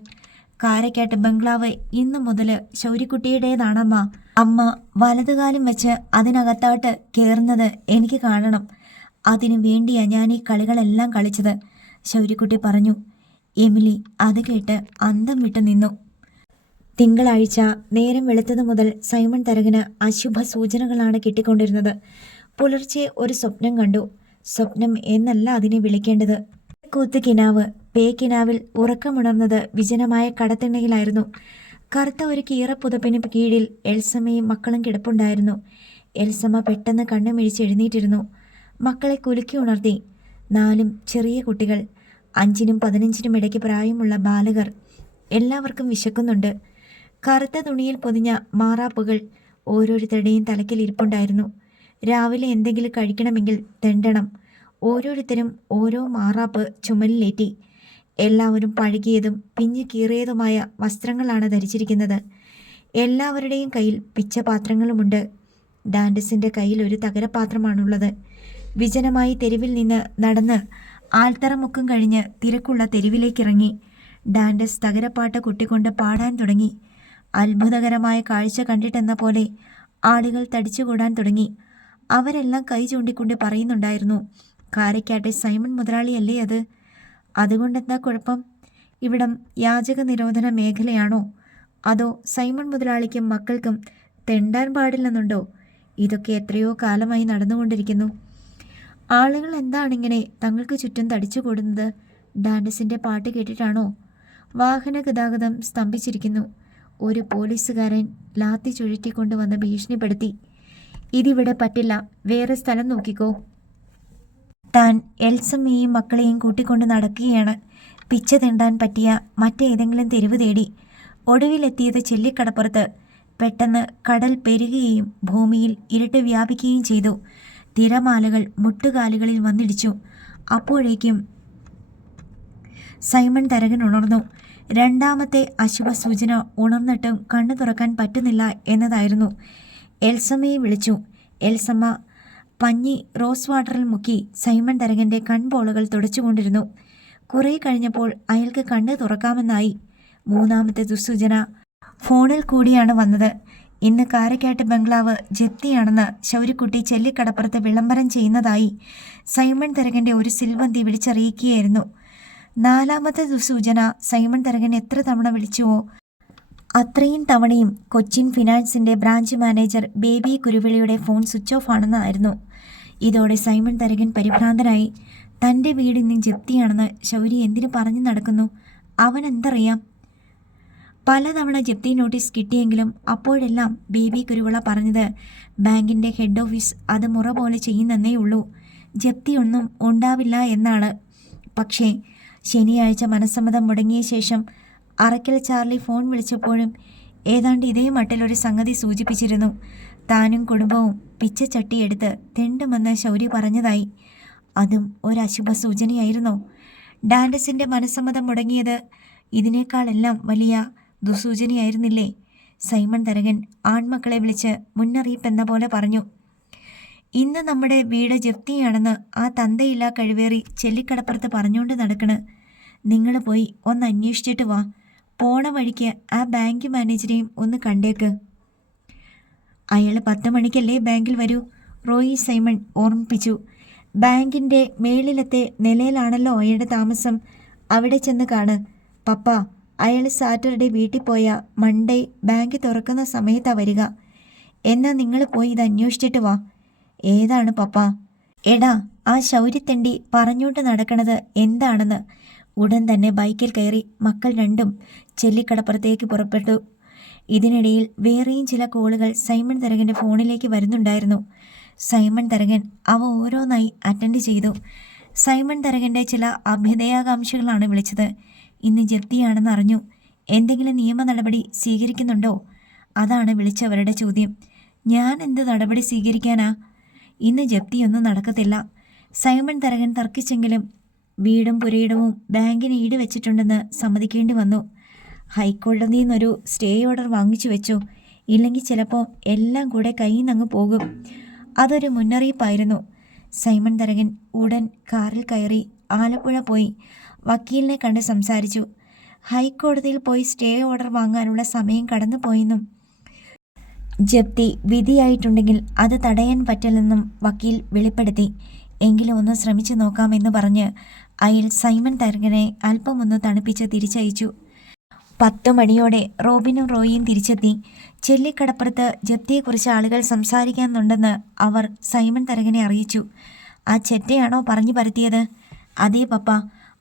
കാരക്കാട്ട് ബംഗ്ലാവ് ഇന്നു മുതൽ ശൗരിക്കുട്ടിയുടേതാണമ്മ. അമ്മ വലതുകാലം വെച്ച് അതിനകത്താട്ട് കയറുന്നത് എനിക്ക് കാണണം. അതിനു വേണ്ടിയാ ഞാൻ ഈ കളികളെല്ലാം കളിച്ചത്, ശൗരിക്കുട്ടി പറഞ്ഞു. എമിലി അത് കേട്ട് അന്തം വിട്ടു നിന്നു. തിങ്കളാഴ്ച നേരം വെളുത്തത് മുതൽ സൈമൺ തരകന് അശുഭ സൂചനകളാണ് കിട്ടിക്കൊണ്ടിരുന്നത്. പുലർച്ചെ ഒരു സ്വപ്നം കണ്ടു. സ്വപ്നം എന്നല്ല അതിനെ വിളിക്കേണ്ടത്. കൂത്ത് കിനാവ്. പേക്കിനാവിൽ ഉറക്കമുണർന്നത് വിജനമായ കടത്തിണ്ണയിലായിരുന്നു. കറുത്ത ഒരു കീറപ്പുതപ്പിന് കീഴിൽ എൽസമ്മയും മക്കളും കിടപ്പുണ്ടായിരുന്നു. എൽസമ്മ പെട്ടെന്ന് കണ്ണുമിഴിച്ച് എഴുന്നേറ്റിരുന്നു. മക്കളെ കുലുക്കി ഉണർത്തി. 4 ചെറിയ കുട്ടികൾ, 5-നും 15-നും ഇടയ്ക്ക് പ്രായമുള്ള ബാലകർ. എല്ലാവർക്കും വിശക്കുന്നുണ്ട്. കറുത്ത തുണിയിൽ പൊതിഞ്ഞ മാറാപ്പുകൾ ഓരോരുത്തരുടെയും തലയ്ക്കൽ ഇരിപ്പുണ്ടായിരുന്നു. രാവിലെ എന്തെങ്കിലും കഴിക്കണമെങ്കിൽ തെണ്ടണം. ഓരോരുത്തരും ഓരോ മാറാപ്പ് ചുമലിലേറ്റി. എല്ലാവരും പഴകിയതും പിഞ്ഞു കീറിയതുമായ വസ്ത്രങ്ങളാണ് ധരിച്ചിരിക്കുന്നത്. എല്ലാവരുടെയും കയ്യിൽ പിച്ചപാത്രങ്ങളുമുണ്ട്. ഡാൻഡസിൻ്റെ കയ്യിൽ ഒരു തകരപാത്രമാണുള്ളത്. വിജനമായി തെരുവിൽ നിന്ന് നടന്ന് ആൽത്തറമുക്കും കഴിഞ്ഞ് തിരക്കുള്ള തെരുവിലേക്കിറങ്ങി. ഡാൻഡസ് തകരപ്പാട്ട് കുട്ടിക്കൊണ്ട് പാടാൻ തുടങ്ങി. അത്ഭുതകരമായ കാഴ്ച കണ്ടിട്ടെന്ന പോലെ ആളുകൾ തടിച്ചുകൂടാൻ തുടങ്ങി. അവരെല്ലാം കൈ ചൂണ്ടിക്കൊണ്ട് പറയുന്നുണ്ടായിരുന്നു, കാരക്കാട്ടെ സൈമൺ മുതലാളിയല്ലേ അത്? അതുകൊണ്ടെന്താ കുഴപ്പം? ഇവിടം യാചക നിരോധന മേഖലയാണോ? അതോ സൈമൺ മുതലാളിക്കും മക്കൾക്കും തെണ്ടാൻ പാടില്ലെന്നുണ്ടോ? ഇതൊക്കെ എത്രയോ കാലമായി നടന്നുകൊണ്ടിരിക്കുന്നു. ആളുകൾ എന്താണിങ്ങനെ തങ്ങൾക്ക് ചുറ്റും തടിച്ചുകൂടുന്നത്? ഡാൻഡസിൻ്റെ പാട്ട് കേട്ടിട്ടാണോ? വാഹന ഗതാഗതം സ്തംഭിച്ചിരിക്കുന്നു. ഒരു പോലീസുകാരൻ ലാത്തി ചുഴറ്റിക്കൊണ്ടുവന്ന് ഭീഷണിപ്പെടുത്തി. ഇതിവിടെ പറ്റില്ല, വേറെ സ്ഥലം നോക്കിക്കോ. താൻ എൽസമ്മയെയും മക്കളെയും കൂട്ടിക്കൊണ്ട് നടക്കുകയാണ്. പിച്ച തെണ്ടാൻ പറ്റിയ മറ്റേതെങ്കിലും തെരുവ് തേടി. ഒടുവിലെത്തിയത് ചെല്ലിക്കടപ്പുറത്ത്. പെട്ടെന്ന് കടൽ പെരുകുകയും ഭൂമിയിൽ ഇരുട്ട് വ്യാപിക്കുകയും ചെയ്തു. തിരമാലകൾ മുട്ടുകാലുകളിൽ വന്നിടിച്ചു. അപ്പോഴേക്കും സൈമൺ തരകൻ ഉണർന്നു. രണ്ടാമത്തെ അശുഭ സൂചന ഉണർന്നിട്ടും കണ്ണു തുറക്കാൻ പറ്റുന്നില്ല എന്നതായിരുന്നു. എൽസമ്മയെ വിളിച്ചു. എൽസമ്മ പഞ്ഞി റോസ് വാട്ടറിൽ മുക്കി സൈമൺ തരകൻ്റെ കൺപോളകൾ തുടച്ചുകൊണ്ടിരുന്നു. കുറേ കഴിഞ്ഞപ്പോൾ അയാൾക്ക് കണ്ണ് തുറക്കാമെന്നായി. മൂന്നാമത്തെ ദുസ്സൂചന ഫോണിൽ കൂടിയാണ് വന്നത്. ഇന്ന് കാരക്കാട്ട് ബംഗ്ലാവ് ജപ്തിയാണെന്ന് ശൗര്യക്കുട്ടി ചെല്ലിക്കടപ്പുറത്ത് വിളംബരം ചെയ്യുന്നതായി സൈമൺ തരകൻ്റെ ഒരു സിൽവന്തി വിളിച്ചറിയിക്കുകയായിരുന്നു. നാലാമത്തെ ദുസ്സൂചന സൈമൺ തരകൻ എത്ര തവണ വിളിച്ചുവോ അത്രയും തവണയും കൊച്ചിൻ ഫിനാൻസിൻ്റെ ബ്രാഞ്ച് മാനേജർ ബേബി കുരുവിളിയുടെ ഫോൺ സ്വിച്ച് ഓഫ് ആണെന്നായിരുന്നു. ഇതോടെ സൈമൺ തരകൻ പരിഭ്രാന്തനായി. തൻ്റെ വീട് ഇന്ന് ജപ്തിയാണെന്ന് ശൗരി എന്തിനു പറഞ്ഞു നടക്കുന്നു? അവൻ എന്തറിയാം? പലതവണ ജപ്തി നോട്ടീസ് കിട്ടിയെങ്കിലും അപ്പോഴെല്ലാം ബേബി കുരുവിള പറഞ്ഞത് ബാങ്കിൻ്റെ ഹെഡ് ഓഫീസ് അത് മുറ പോലെ ചെയ്യുന്നേ ഉള്ളൂ, ജപ്തിയൊന്നും ഉണ്ടാവില്ല എന്നാണ്. പക്ഷേ ശനിയാഴ്ച മനസ്സമ്മതം മുടങ്ങിയ ശേഷം അറക്കൽ ചാർലി ഫോൺ വിളിച്ചപ്പോഴും ഏതാണ്ട് ഇതേ മട്ടിലൊരു സംഗതി സൂചിപ്പിച്ചിരുന്നു. താനും കുടുംബവും പിച്ചച്ചട്ടിയെടുത്ത് തെണ്ടുമെന്ന് ശൗരി പറഞ്ഞതായി. അതും ഒരു അശുഭ സൂചനയായിരുന്നോ? ഡാൻഡസിൻ്റെ മനസ്സമ്മതം മുടങ്ങിയത് ഇതിനേക്കാളെല്ലാം വലിയ ദുസൂചനയായിരുന്നില്ലേ? സൈമൺ തരകൻ ആൺമക്കളെ വിളിച്ച് മുന്നറിയിപ്പെന്ന പോലെ പറഞ്ഞു. ഇന്ന് നമ്മുടെ വീട് ജപ്തിയാണെന്ന് ആ തന്തയില്ലാ കഴിവേറി ചെല്ലിക്കടപ്പുറത്ത് പറഞ്ഞുകൊണ്ട് നടക്കണ്. നിങ്ങൾ പോയി ഒന്ന് അന്വേഷിച്ചിട്ട് വാ. പോണ വഴിക്ക് ആ ബാങ്ക് മാനേജരെയും ഒന്ന് കണ്ടേക്ക്. അയാൾ 10 മണിക്കല്ലേ ബാങ്കിൽ വരൂ, റോയി സൈമൺ ഓർമ്മിപ്പിച്ചു. ബാങ്കിൻ്റെ മേളിലത്തെ നിലയിലാണല്ലോ അയാളുടെ താമസം. അവിടെ ചെന്ന് കാണ്. പപ്പ, അയാൾ സാറ്റർഡേ വീട്ടിൽ പോയ മൺഡേ ബാങ്ക് തുറക്കുന്ന സമയത്താണ് വരിക. എന്നാൽ നിങ്ങൾ പോയി ഇത് അന്വേഷിച്ചിട്ട് വാ. ഏതാണ് പപ്പ? എടാ, ആ ശൗര്യത്തണ്ടി പറഞ്ഞുകൊണ്ട് നടക്കണത് എന്താണെന്ന്. ഉടൻ തന്നെ ബൈക്കിൽ കയറി മക്കൾ രണ്ടും ചെല്ലിക്കടപ്പുറത്തേക്ക് പുറപ്പെട്ടു. ഇതിനിടയിൽ വേറെയും ചില കോളുകൾ സൈമൺ തരകൻ്റെ ഫോണിലേക്ക് വരുന്നുണ്ടായിരുന്നു. സൈമൺ തരകൻ അവ ഓരോന്നായി അറ്റൻഡ് ചെയ്തു. സൈമൺ തരകൻ്റെ ചില അഭ്യുദയാകാംക്ഷികളാണ് വിളിച്ചത്. ഇന്ന് ജപ്തിയാണെന്ന് അറിഞ്ഞു. എന്തെങ്കിലും നിയമ നടപടി സ്വീകരിക്കുന്നുണ്ടോ? അതാണ് വിളിച്ചവരുടെ ചോദ്യം. ഞാൻ എന്ത് നടപടി സ്വീകരിക്കാനാ? ഇന്ന് ജപ്തിയൊന്നും നടക്കത്തില്ല. സൈമൺ തരകൻ തർക്കിച്ചെങ്കിലും വീടും പുരയിടവും ബാങ്കിന് ഈട് വെച്ചിട്ടുണ്ടെന്ന് സമ്മതിക്കേണ്ടി വന്നു. ഹൈക്കോടതിയിൽ നിന്നൊരു സ്റ്റേ ഓർഡർ വാങ്ങിച്ചു വെച്ചു. ഇല്ലെങ്കിൽ ചിലപ്പോൾ എല്ലാം കൂടെ കയ്യിൽ നിന്നങ്ങ് പോകും. അതൊരു മുന്നറിയിപ്പായിരുന്നു. സൈമൺ തരകൻ ഉടൻ കാറിൽ കയറി ആലപ്പുഴ പോയി വക്കീലിനെ കണ്ട് സംസാരിച്ചു. ഹൈക്കോടതിയിൽ പോയി സ്റ്റേ ഓർഡർ വാങ്ങാനുള്ള സമയം കടന്നു പോയെന്നും ജപ്തി വിധിയായിട്ടുണ്ടെങ്കിൽ അത് തടയാൻ പറ്റില്ലെന്നും വക്കീൽ വെളിപ്പെടുത്തി. എങ്കിലും ഒന്ന് ശ്രമിച്ചു നോക്കാമെന്ന് പറഞ്ഞ് അയാൾ സൈമൺ തരകനെ അല്പമൊന്ന് തണുപ്പിച്ച് തിരിച്ചയച്ചു. 10 മണിയോടെ റോബിനും റോയിയും തിരിച്ചെത്തി. ചെല്ലിക്കടപ്പുറത്ത് ജപ്തിയെക്കുറിച്ച് ആളുകൾ സംസാരിക്കാനുണ്ടെന്ന് അവർ സൈമൺ തരകനെ അറിയിച്ചു. ആ ചെറ്റയാണോ പറഞ്ഞു പരത്തിയത്? അതേ പപ്പ.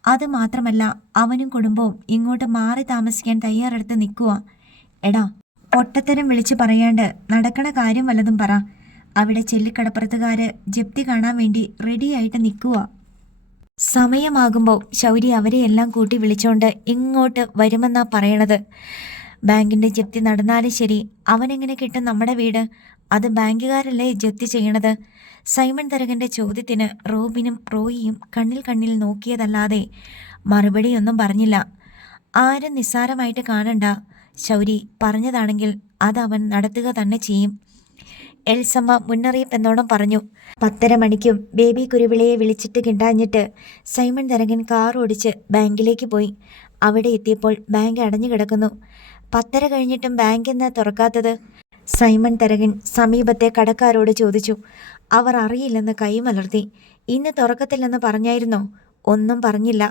അത് മാത്രമല്ല, അവനും കുടുംബവും ഇങ്ങോട്ട് മാറി താമസിക്കാൻ തയ്യാറെടുത്ത് നിൽക്കുക. എടാ, പൊട്ടത്തരം വിളിച്ചു പറയാണ്ട് നടക്കണ കാര്യം വല്ലതും പറ. അവിടെ ചെല്ലിക്കടപ്പുറത്തുകാര് ജപ്തി കാണാൻ വേണ്ടി റെഡിയായിട്ട് നിൽക്കുക. സമയമാകുമ്പോൾ ശൗരി അവരെയെല്ലാം കൂട്ടി വിളിച്ചോണ്ട് ഇങ്ങോട്ട് വരുമെന്നാ പറയണത്. ബാങ്കിൻ്റെ ജപ്തി നടന്നാലും ശരി, അവനെങ്ങനെ കിട്ടും നമ്മുടെ വീട്? അത് ബാങ്കുകാരല്ലേ ജപ്തി ചെയ്യണത്? സൈമൺ തരകൻ്റെ ചോദ്യത്തിന് റോബിനും റോയിയും കണ്ണിൽ നോക്കിയതല്ലാതെ മറുപടിയൊന്നും പറഞ്ഞില്ല. ആരും നിസ്സാരമായിട്ട് കാണണ്ട. ശൗരി പറഞ്ഞതാണെങ്കിൽ അതവൻ നടത്തുക തന്നെ ചെയ്യും. എൽസമ്മ മുന്നറിയിപ്പ് എന്നോണം പറഞ്ഞു. 10:30 മണിക്കും ബേബി കുരുവിളയെ വിളിച്ചിട്ട് കിട്ടാഞ്ഞിട്ട് സൈമൺ തരകൻ കാർ ഓടിച്ച് ബാങ്കിലേക്ക് പോയി. അവിടെ എത്തിയപ്പോൾ ബാങ്ക് അടഞ്ഞു കിടക്കുന്നു. 10:30 കഴിഞ്ഞിട്ടും ബാങ്ക് എന്നാ തുറക്കാത്തത്? സൈമൺ തരകൻ സമീപത്തെ കടക്കാരോട് ചോദിച്ചു. അവർ അറിയില്ലെന്ന് കൈമലർത്തി. ഇന്ന് തുറക്കത്തില്ലെന്ന് പറഞ്ഞായിരുന്നോ? ഒന്നും പറഞ്ഞില്ല.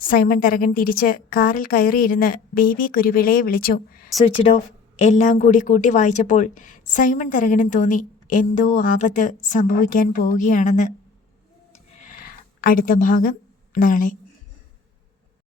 സൈമൺ തരകൻ തിരിച്ച് കാറിൽ കയറിയിരുന്ന് ബേബി കുരുവിളയെ വിളിച്ചു. Switched off. എല്ലാം കൂടി കൂട്ടി വായിച്ചപ്പോൾ സൈമൺ തരകനും തോന്നി എന്തോ ആപത്ത് സംഭവിക്കാൻ പോവുകയാണെന്ന്. അടുത്ത ഭാഗം നാളെ.